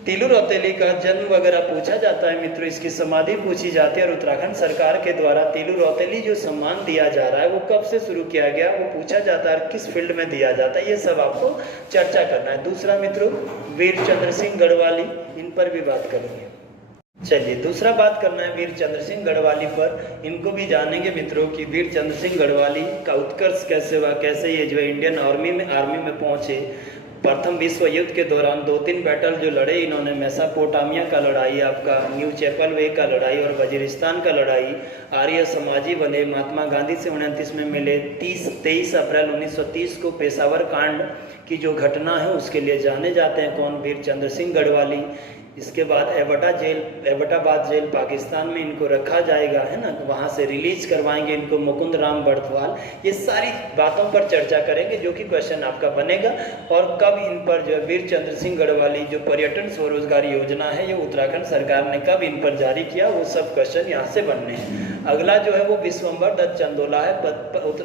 तिलु रौतेली का जन्म वगैरह पूछा जाता है मित्रों, इसकी समाधि पूछी जाती है। और उत्तराखंड सरकार के द्वारा तिलु रौतेली जो सम्मान दिया जा रहा है वो कब से शुरू किया गया वो पूछा जाता है, किस फील्ड में दिया जाता है, ये सब आपको चर्चा करना है। दूसरा मित्रों, वीर चंद्र सिंह गढ़वाली, इन पर भी बात करेंगे। चलिए, दूसरा बात करना है वीर चंद्र सिंह गढ़वाली पर। इनको भी जानेंगे मित्रों कि वीर चंद्र सिंह गढ़वाली का उत्कर्ष कैसे हुआ, कैसे ये जो है इंडियन आर्मी में पहुंचे। प्रथम विश्व युद्ध के दौरान 2-3 बैटल जो लड़े इन्होंने, मेसापोटामिया का लड़ाई, आपका न्यू चैपल वे का लड़ाई और वजीरिस्तान का लड़ाई। आर्य समाजी बने, महात्मा गांधी से 29 में मिले। 23 अप्रैल 1930 को पेशावर कांड की जो घटना है उसके लिए जाने जाते हैं। कौन? वीर चंद्र सिंह गढ़वाली। इसके बाद एबटाबाद जेल पाकिस्तान में इनको रखा जाएगा, है ना, वहाँ से रिलीज करवाएंगे इनको मुकुंद राम बर्थवाल। ये सारी बातों पर चर्चा करेंगे जो कि क्वेश्चन आपका बनेगा। और कब इन पर जो वीर चंद्र सिंह गढ़वाली जो पर्यटन स्वरोजगार योजना है ये उत्तराखंड सरकार ने कब इन पर जारी किया, वो सब क्वेश्चन यहाँ से बनने हैं। अगला जो है वो विश्वम्बर दत्त चंदोला है,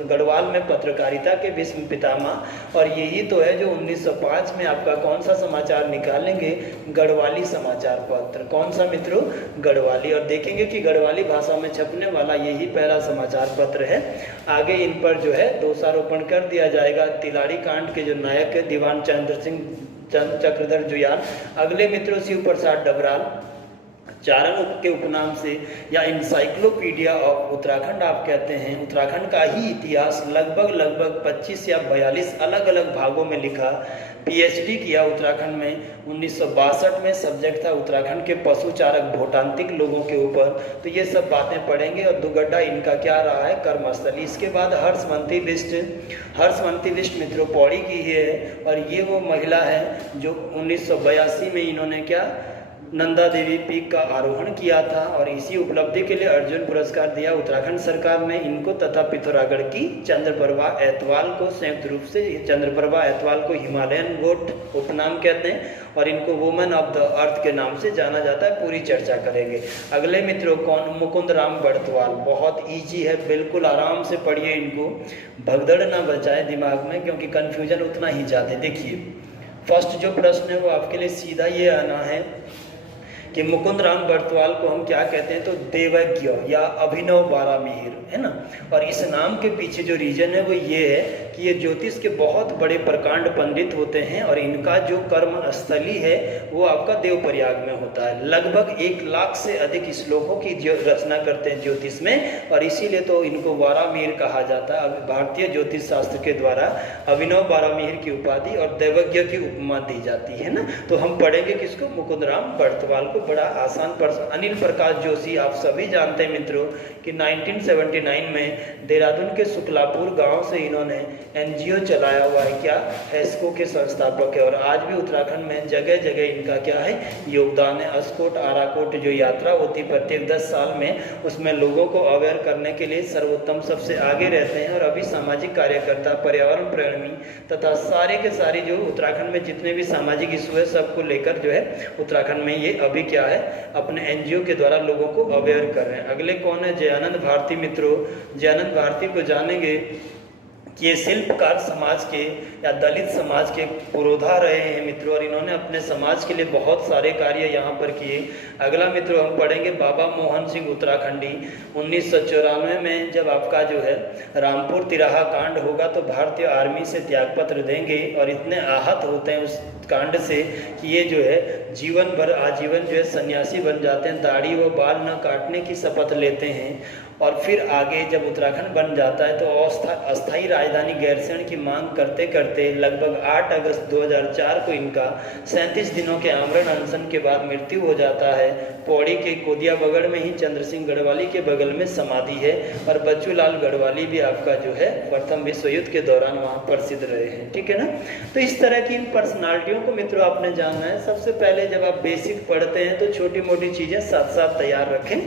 गढ़वाल में पत्रकारिता के विश्व पितामह। और यही तो है जो 1905 में आपका कौन सा समाचार निकालेंगे? गढ़वाली समाचार पत्र। कौन सा मित्रों? गढ़वाली। और देखेंगे कि गढ़वाली भाषा में छपने वाला यही पहला समाचार पत्र है। आगे इन पर जो है दोषारोपण कर दिया जाएगा। तिलारी कांड के जो नायक है दीवान चक्रधर जुयाल। अगले मित्रों शिव प्रसाद डबराल, चारण के उपनाम से या इंसाइक्लोपीडिया ऑफ उत्तराखंड आप कहते हैं। उत्तराखंड का ही इतिहास लगभग 25 या 42 अलग अलग भागों में लिखा। PhD किया उत्तराखंड में 1962 में। सब्जेक्ट था उत्तराखंड के पशुचारक भोटांतिक लोगों के ऊपर। तो ये सब बातें पढ़ेंगे। और दुगड्डा इनका क्या रहा है? कर्मस्थली। इसके बाद हर्षवंती बिष्ट मित्रों पौड़ी की है। और ये वो महिला है जो 1982 में इन्होंने क्या नंदा देवी पीक का आरोहण किया था। और इसी उपलब्धि के लिए अर्जुन पुरस्कार दिया उत्तराखंड सरकार ने इनको, तथा पिथौरागढ़ की चंद्रप्रभा ऐतवाल को संयुक्त रूप से। चंद्रप्रभा ऐतवाल को हिमालयन गोट उपनाम कहते हैं और इनको वुमेन ऑफ द अर्थ के नाम से जाना जाता है। पूरी चर्चा करेंगे। अगले मित्रों कौन? मुकुंद राम बर्थवाल। बहुत ईजी है, बिल्कुल आराम से पढ़िए इनको, भगदड़ ना बचाए दिमाग में क्योंकि कन्फ्यूजन उतना ही ज़्यादा। देखिए फर्स्ट जो प्रश्न है वो आपके लिए सीधा ये आना है कि मुकुंद राम बर्तवाल को हम क्या कहते हैं, तो देवज्ञ या अभिनव बारामिहिर, है ना। और इस नाम के पीछे जो रीजन है वो ये है कि ये ज्योतिष के बहुत बड़े प्रकांड पंडित होते हैं और इनका जो कर्म स्थली है वो आपका देवप्रयाग में होता है। लगभग 1 लाख से अधिक श्लोकों की रचना करते हैं ज्योतिष में, और इसीलिए तो इनको बारामिहिर कहा जाता है। भारतीय ज्योतिष शास्त्र के द्वारा अभिनव बारामिहिर की उपाधि और देवज्ञ की उपमा दी जाती है ना। तो हम पढ़ेंगे किसको, मुकुंद राम बर्तवाल को। बड़ा आसान प्रश्न। अनिल प्रकाश जोशी आप सभी जानते हैं मित्रों कि 1979 में देहरादून के शुक्लापुर गांव से इन्होंने एनजीओ चलाया हुआ है, क्या, एस्को के संस्थापक है। और आज भी उत्तराखंड में जगह जगह इनका क्या है, योगदान है। अस्कोट आराकोट जो यात्रा होती है प्रत्येक 10 साल में, उसमें लोगों को अवेयर करने के लिए सर्वोत्तम सबसे आगे रहते हैं। और अभी सामाजिक कार्यकर्ता, पर्यावरण प्रेमी तथा सारे के सारे जो उत्तराखंड में जितने भी सामाजिक इशू है सबको लेकर जो है उत्तराखंड में ये अभी क्या है, अपने एनजीओ के द्वारा लोगों को अवेयर कर रहे हैं। अगले कौन है, जयानंद भारती मित्रों। जयानंद भारती को जानेंगे कि ये शिल्पकार समाज के या दलित समाज के पुरोधा रहे हैं मित्रों, और इन्होंने अपने समाज के लिए बहुत सारे कार्य यहाँ पर किए। अगला मित्रों हम पढ़ेंगे बाबा मोहन सिंह उत्तराखंडी। 1994 में जब आपका जो है रामपुर तिराहा कांड होगा तो भारतीय आर्मी से त्यागपत्र देंगे, और इतने आहत होते हैं उस कांड से कि ये जो है जीवन भर आजीवन जो है सन्यासी बन जाते हैं, दाढ़ी व बाल न काटने की शपथ लेते हैं। और फिर आगे जब उत्तराखंड बन जाता है तो अस्थायी राजधानी गैरसैंण की मांग करते करते लगभग 8 अगस्त 2004 को इनका 37 दिनों के आमरण अनशन के बाद मृत्यु हो जाता है। पौड़ी के कोदिया बगड़ में ही चंद्र सिंह गढ़वाली के बगल में समाधि है, और बच्चू लाल गढ़वाली भी आपका जो है प्रथम विश्व युद्ध के दौरान वहाँ प्रसिद्ध रहे हैं, ठीक है ना। तो इस तरह की इन पर्सनालिटियों को मित्रों आपने जानना है। सबसे पहले जब आप बेसिक पढ़ते हैं तो छोटी मोटी चीज़ें साथ साथ तैयार रखें।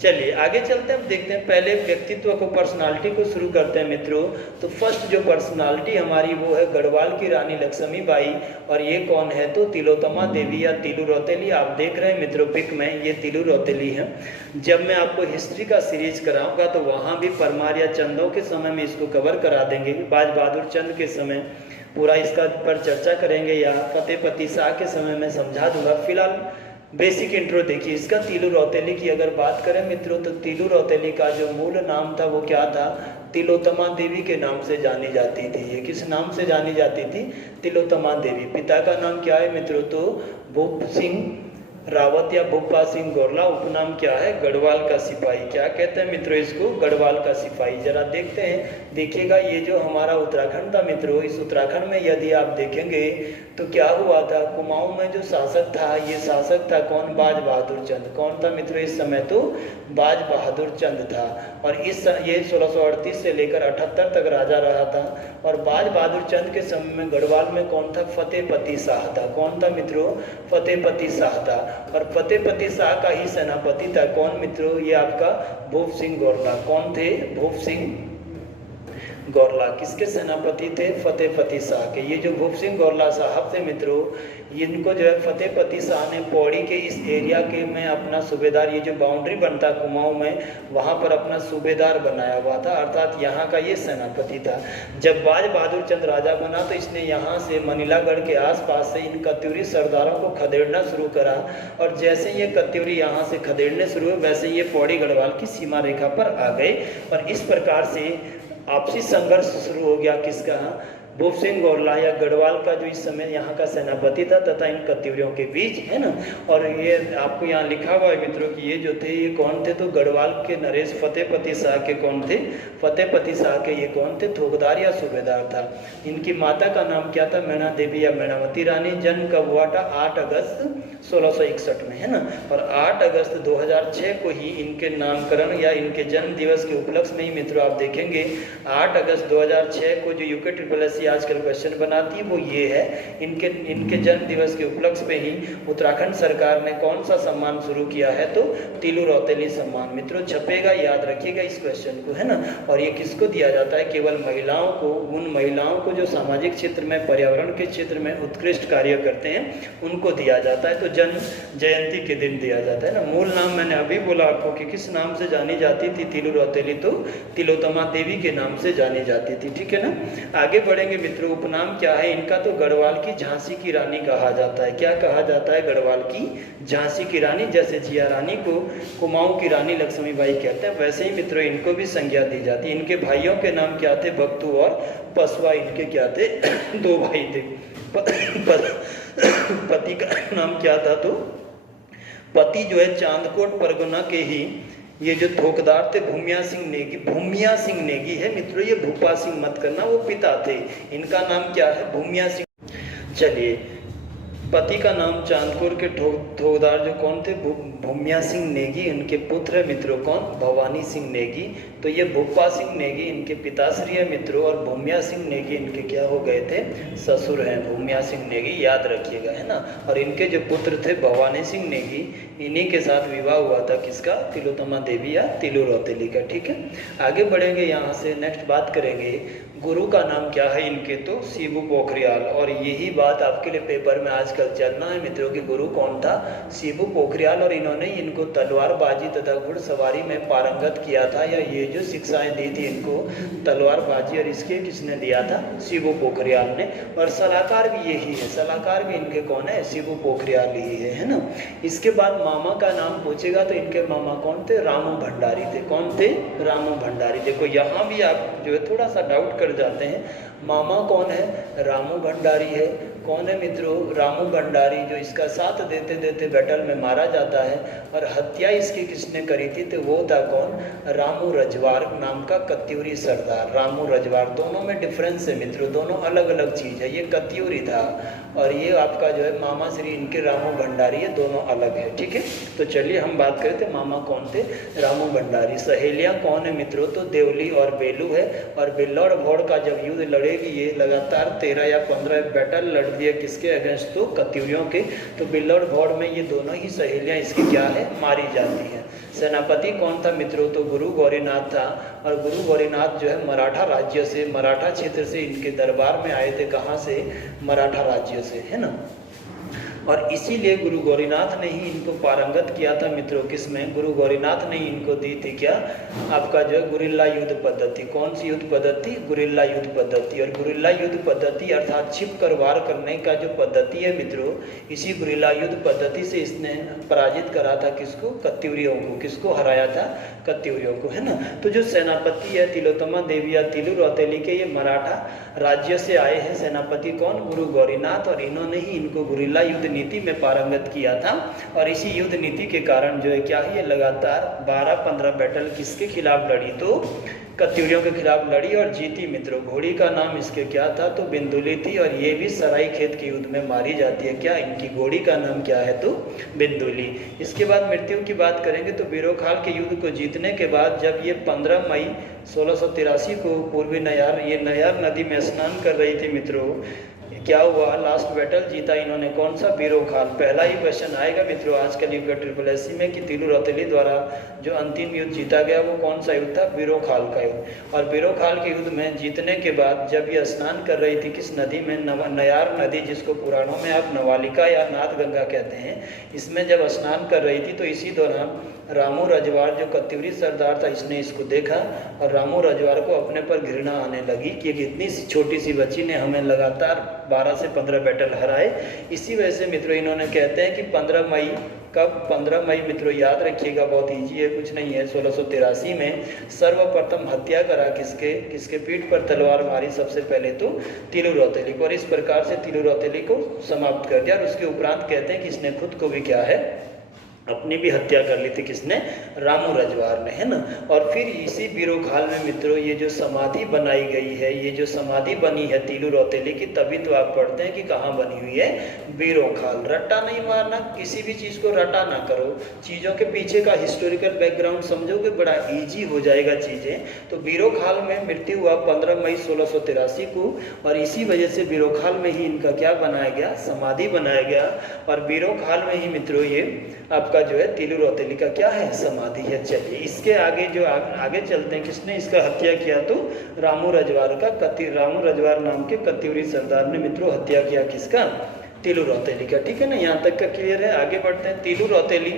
चलिए आगे चलते हैं, हम देखते हैं पहले व्यक्तित्व को, पर्सनालिटी को शुरू करते हैं मित्रों। तो फर्स्ट जो पर्सनालिटी हमारी वो है गढ़वाल की रानी लक्ष्मीबाई, और ये कौन है, तो तिलोत्तमा देवी या तिलू रौतेली। आप देख रहे हैं मित्रों पिक में, ये तिलू रौतेली है। जब मैं आपको हिस्ट्री का सीरीज कराऊंगा तो वहाँ भी परमार या चंदों के समय में इसको कवर करा देंगे, बाज बहादुर चंद के समय पूरा इसका पर चर्चा करेंगे, या फतेहपति शाह के समय में समझा दूंगा। फिलहाल बेसिक इंट्रो देखिए इसका। तिलू रौतेली की अगर बात करें मित्रों तो तिलू रौतेली का जो मूल नाम था वो क्या था, तिलोत्तमा देवी के नाम से जानी जाती थी। ये किस नाम से जानी जाती थी, तिलोत्तमा देवी। पिता का नाम क्या है मित्रों, तो भूप सिंह रावत या भूपा सिंह गोरला। उपनाम क्या है, गढ़वाल का सिपाही। क्या कहते हैं मित्रों इसको, गढ़वाल का सिपाही। जरा देखते हैं, देखिएगा ये जो हमारा उत्तराखंड था मित्रों, इस उत्तराखंड में यदि आप देखेंगे तो क्या हुआ था, कुमाऊं में जो शासक था, ये शासक था कौन, बाज बहादुर चंद। कौन था मित्रों इस समय, तो बाज बहादुर चंद था। और ये 1638 से लेकर 78 तक राजा रहा था। और बाज बहादुर चंद के समय में गढ़वाल में कौन था, फतेहपति शाह था। कौन था मित्रों, फतेहपति शाह था। और फतेहपति शाह का ही सेनापति था कौन मित्रों, ये आपका भूप सिंह गोरला। कौन थे, भूप सिंह गोरला। किसके सेनापति थे, फतेहपति शाह के। ये जो भूप सिंह गोरला साहब थे मित्रों, इनको जो है फतेहपति शाह ने पौड़ी के इस एरिया के में अपना सूबेदार, ये जो बाउंड्री बनता कुमाऊं में, वहाँ पर अपना सूबेदार बनाया हुआ था, अर्थात यहाँ का ये सेनापति था। जब बाज बहादुर चंद राजा बना तो इसने यहाँ से मनीलागढ़ के आसपास से इन कत्यूरी सरदारों को खदेड़ना शुरू करा, और जैसे ये कत्यूरी यहाँ से खदेड़ने शुरू हुए वैसे ये पौड़ी गढ़वाल की सीमा रेखा पर आ गए। और इस प्रकार से आपसी संघर्ष शुरू हो गया किसका, भूप सिंह गोरला या गढ़वाल का जो इस समय यहाँ का सेनापति था तथा इन कत्यूरियों के बीच, है ना। और ये आपको यहाँ लिखा हुआ है मित्रों कि ये जो थे ये कौन थे, तो गढ़वाल के नरेश फतेहपति शाह के कौन थे, फतेहपति शाह के ये कौन थे, थोकदार या सूबेदार था। इनकी माता का नाम क्या था, मैना देवी या मैनावती रानी। जन्म कब हुआ था, 8 अगस्त 1661 में, है ना। और 8 अगस्त 2006 को ही इनके नामकरण या इनके जन्म दिवस के उपलक्ष्य में ही मित्रों आप देखेंगे 8 अगस्त 2006 को जो यूके ट्रिपल आजकल क्वेश्चन बनाती है वो ये है, इनके जन्म दिवस के उपलक्ष्य पे ही उत्तराखंड सरकार ने कौन सा सम्मान शुरू किया है, तो तिलू रौतेली सम्मान। मित्रों छपेगा, याद रखिएगा इस क्वेश्चन को, है ना। और ये किसको दिया जाता है, केवल महिलाओं को, उन महिलाओं को जो सामाजिक क्षेत्र में, पर्यावरण के क्षेत्र में उत्कृष्ट कार्य करते हैं उनको दिया जाता है। तो जन्म जयंती के दिन दिया जाता है ना। मूल नाम मैंने अभी बोला आपको कि किस नाम से जानी जाती थी तिलू रौतेली, तो तिलोत्तमा देवी के नाम से जानी जाती थी, ठीक है ना। आगे बढ़ेंगे मित्रों उपनाम क्या है इनका, तो गढ़वाल की झांसी की रानी कहा जाता है। क्या कहा जाता है? गढ़वाल की झांसी की रानी। जैसे जिया रानी को कुमाऊं की रानी लक्ष्मीबाई कहते हैं, वैसे ही मित्रों इनको भी संज्ञा दी जाती है। इनके भाइयों के नाम क्या थे? बख्तू और पसवा इनके क्या थे? दो भाई थे। पति का नाम क्या था? तो पति जो है चांदकोट परगना के ही ये जो ठोकदार थे भूमिया सिंह नेगी, भूमिया सिंह नेगी है मित्रों, ये भूपा सिंह मत करना, वो पिता थे। इनका नाम क्या है? भूमिया सिंह। चलिए, पति का नाम चांदपुर के ठोकदार जो कौन थे? भूमिया सिंह नेगी। इनके पुत्र है मित्रों कौन? भवानी सिंह नेगी। तो ये भूपा सिंह नेगी इनके पिताश्री है मित्रों, और भूमिया सिंह नेगी इनके क्या हो गए थे? ससुर हैं। भूमिया सिंह नेगी याद रखिएगा, है ना। और इनके जो पुत्र थे भवानी सिंह नेगी, इन्हीं के साथ विवाह हुआ था किसका? तिलोत्तमा देवी या तिलु रौतेली का। ठीक है, आगे बढ़ेंगे यहाँ से। नेक्स्ट बात करेंगे गुरु का नाम क्या है इनके? तो शिबू पोखरियाल। और यही बात आपके लिए पेपर में आजकल चलना है मित्रों कि गुरु कौन था? शिबू पोखरियाल। और इन्होंने इनको तलवारबाजी तथा घुड़सवारी में पारंगत किया था, या ये जो शिक्षाएं दी थी इनको तलवारबाजी, और इसके किसने दिया था? शिबू पोखरियाल ने। और सलाहकार भी यही है, सलाहकार भी इनके कौन है? शिबू पोखरियाल ही है ना। इसके बाद मामा का नाम पूछेगा तो इनके मामा कौन थे? रामू भंडारी थे। कौन थे? रामू भंडारी। देखो यहाँ भी आप जो है थोड़ा सा डाउट कर जाते हैं, मामा कौन है? रामू भंडारी है। कौन है मित्रों? रामू भंडारी, जो इसका साथ देते देते बैटल में मारा जाता है। और हत्या इसकी किसने करी थी? तो वो था कौन? रामू रजवार नाम का कत्यूरी सरदार। रामू रजवार, दोनों में डिफरेंस है मित्रों, दोनों अलग अलग चीज़ है। ये कत्यूरी था और ये आपका जो है मामा श्री इनके रामू भंडारी है, दोनों अलग है। ठीक है, तो चलिए हम बात करें थे मामा कौन थे? रामू भंडारी। सहेलियाँ कौन है मित्रों? तो देवली और बेलू है। और बिल्लौर भौड़ का जब युद्ध लड़ेगी, ये लगातार 13 या 15 बैटल लड़ दिए किसके अगेंस्ट? तो कत्यूरियों के। तो बिल्लौर भौड़ में ये दोनों ही सहेलियाँ इसकी क्या है? मारी जाती हैं। सेनापति कौन था मित्रों? तो गुरु गौरीनाथ था। और गुरु गौरीनाथ जो है मराठा राज्य से, मराठा क्षेत्र से इनके दरबार में आए थे। कहाँ से? मराठा राज्य से, है ना। और इसीलिए गुरु गौरीनाथ ने ही इनको पारंगत किया था मित्रों, किसमें? गुरु गौरीनाथ ने ही इनको दी थी क्या? आपका जो है गुरिल्ला युद्ध पद्धति। कौन सी युद्ध पद्धति? गुरिल्ला युद्ध पद्धति। और गुरिल्ला युद्ध पद्धति अर्थात छिप कर वार करने का जो पद्धति है मित्रों, इसी गुरिल्ला युद्ध पद्धति से इसने पराजित करा था किसको? कत्यूरियों को। किसको हराया था? कत्यूरियों को, है ना। तो जो सेनापति है तिलोत्तमा देवी या तिलु रौतेली के, ये मराठा राज्य से आए हैं। सेनापति कौन? गुरु गौरीनाथ। और इन्होंने ही इनको गुरिल्ला युद्ध नीति में पारंगत किया था। और इसी युद्ध नीति के कारण जो है क्या है, ये लगातार 12-15 बैटल किसके खिलाफ लड़ी? तो कत्यूरियों के खिलाफ लड़ी और जीती मित्रों। घोड़ी का नाम इसके क्या था? तो बिंदुली थी। और ये भी सराय खेत के युद्ध में मारी जाती है। क्या? इनकी घोड़ी का नाम क्या है? तो बिंदुली। इसके बाद मृत्यु की बात करेंगे तो बीरोखाल के युद्ध को जीतने के बाद जब ये 15 मई 1683 को पूर्वी नयार, ये नयार नदी में स्नान कर रही थी मित्रों, क्या हुआ? लास्ट बैटल जीता इन्होंने। कौन सा? बीरोखाल। पहला ही क्वेश्चन आएगा मित्रों आजकल युग का ट्रिपल में कि तिलु रौतेली द्वारा जो अंतिम युद्ध जीता गया वो कौन सा युद्ध था? बीरोखाल का युद्ध। और बीरोखाल के युद्ध में जीतने के बाद जब ये स्नान कर रही थी किस नदी में? नयार नदी, जिसको पुराणों में आप नवालिका या नाथ गंगा कहते हैं, इसमें जब स्नान कर रही थी तो इसी दौरान रामू रजवार जो कत्यूरी सरदार था, इसने इसको देखा और रामू रजवार को अपने पर घृणा आने लगी कि इतनी सी छोटी सी बच्ची ने हमें लगातार 12 से 15 बैटल हराए। इसी वजह से मित्रों इन्होंने कहते हैं कि 15 मई, कब? 15 मई मित्रों याद रखिएगा, बहुत ईजी है, कुछ नहीं है। 1683 में सर्वप्रथम हत्या करा किसके पीठ पर तलवार मारी? सबसे पहले तो तिलु रौतेली को। और इस प्रकार से तिलु रौतेली को समाप्त कर दिया। और उसके उपरांत कहते हैं कि इसने खुद को भी क्या है? अपनी भी हत्या कर ली थी। किसने? रामू रजवार ने, है ना। और फिर इसी बीरोखाल में मित्रों ये जो समाधि बनाई गई है, ये जो समाधि बनी है तिलु रौतेली की, तभी तो आप पढ़ते हैं कि कहाँ बनी हुई है? बीरोखाल। रट्टा नहीं मारना, किसी भी चीज़ को रटा ना करो, चीज़ों के पीछे का हिस्टोरिकल बैकग्राउंड समझोगे, बड़ा ईजी हो जाएगा चीज़ें। तो बीरोखाल में मृत्यु हुआ 15 मई 1683 को। और इसी वजह से बीरोखाल में ही इनका क्या बनाया गया? समाधि बनाया गया। और बीरोखाल में ही मित्रों ये आपका जो है तिलु रौतेली का क्या है? समाधि है। चलिए इसके आगे जो आगे चलते हैं, किसने इसका हत्या किया? तो रामू रजवार का, रामू रजवार नाम के कत्यूरी सरदार ने मित्रों हत्या किया किसका? तिलु रौतेली का। ठीक है ना, यहाँ तक का क्लियर है। आगे बढ़ते हैं। तिलु रौतेली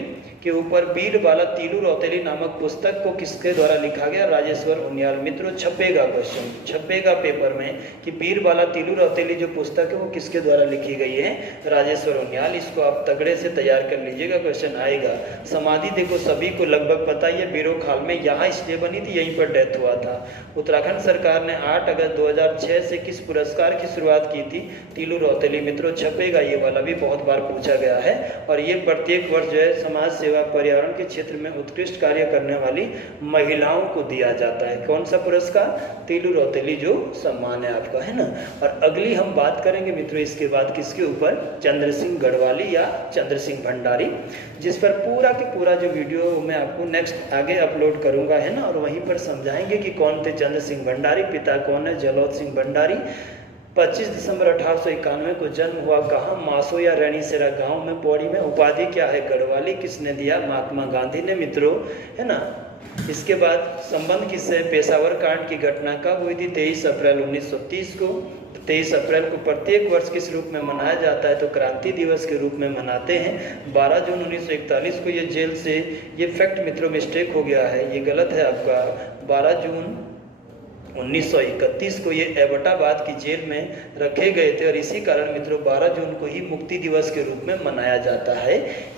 के ऊपर बीर बाला तीलू रौतेली नामक पुस्तक को किसके द्वारा लिखा गया? राजेश्वर उनियाल। मित्रों छपेगा क्वेश्चन, छपेगा पेपर में कि बीर बाला तीलू रौतेली जो पुस्तक है वो किसके द्वारा लिखी गई है? राजेश्वर उनियाल। इसको आप तगड़े से तैयार कर लीजिएगा, क्वेश्चन आएगा। समाधि देखो सभी को लगभग पता ही है, बीरोखाल में, यहाँ इसलिए बनी थी, यहीं पर डेथ हुआ था। उत्तराखंड सरकार ने 8 अगस्त 2006 से किस पुरस्कार की शुरुआत की थी? तीलू रौतेली। मित्रों छपेगा, ये वाला भी बहुत बार पूछा गया है और ये प्रत्येक वर्ष जो है समाज सेवा पर्यावरण के क्षेत्र में उत्कृष्ट कार्य करने वाली महिलाओं को दिया जाता है। कौन सा पुरस्कार? तीलू रौतेली जो सम्मान है आपका, है ना। और अगली हम बात करेंगे मित्रों इसके बाद किसके ऊपर? चंद्र सिंह गढ़वाली या चंद्र सिंह भंडारी, जिस पर पूरा के पूरा जो वीडियो मैं आपको नेक्स्ट आगे अपलोड करूंगा, है ना। और वहीं पर समझाएंगे कि कौन थे चंद्र सिंह भंडारी, पिता कौन है? जलौद सिंह भंडारी। 25 दिसंबर 1891 को जन्म हुआ कहाँ? मासो या रैनीसेरा गांव में, पौड़ी में। उपाधि क्या है? गढ़वाली। किसने दिया? महात्मा गांधी ने मित्रों, है ना। इसके बाद संबंध किससे? पेशावर कांड की घटना कब हुई थी? 23 अप्रैल 1930 को। 23 अप्रैल को प्रत्येक वर्ष किस रूप में मनाया जाता है? तो क्रांति दिवस के रूप में मनाते हैं। 12 जून 1941 को ये जेल से, ये फैक्ट मित्रों मिस्टेक हो गया है, ये गलत है आपका। 12 जून 1931 को ये एबटाबाद की जेल में रखे गए थे और इसी कारण मित्रों 12 जून को ही मुक्ति दिवस के रूप में मनाया जाता है,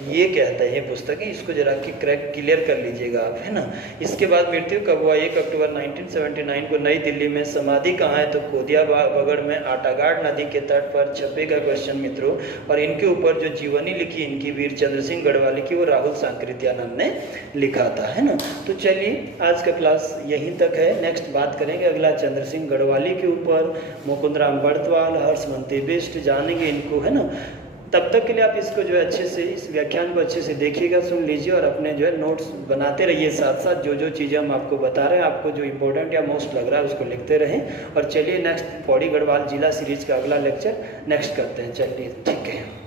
ये कहते हैं पुस्तकें। इसको जरा कि क्लियर कर लीजिएगा आप, है ना। इसके बाद मृत्यु कब हुआ? 1 अक्टूबर 1979 को नई दिल्ली में। समाधि कहाँ है? तो कोदिया बगड़ में, आटागाड़ नदी के तट पर। छपेगा क्वेश्चन मित्रों। और इनके ऊपर जो जीवनी लिखी इनकी वीर चंद्र सिंह गढ़वाली की, वो राहुल सांकृत्यानंद ने लिखा था, है ना। तो चलिए आज का क्लास यहीं तक है, नेक्स्ट बात करेंगे अगला चंद्र सिंह गढ़वाली के ऊपर। मुकुंद राम बड़तवाल, हर्षमंती बिष्ट, जानेंगे इनको, है ना। तब तक के लिए आप इसको जो है अच्छे से, इस व्याख्यान को अच्छे से देखिएगा, सुन लीजिए और अपने जो है नोट्स बनाते रहिए साथ साथ। जो जो चीज़ें हम आपको बता रहे हैं, आपको जो इंपॉर्टेंट या मोस्ट लग रहा है उसको लिखते रहें। और चलिए नेक्स्ट पौड़ी गढ़वाल जिला सीरीज का अगला लेक्चर नेक्स्ट करते हैं। चलिए ठीक है।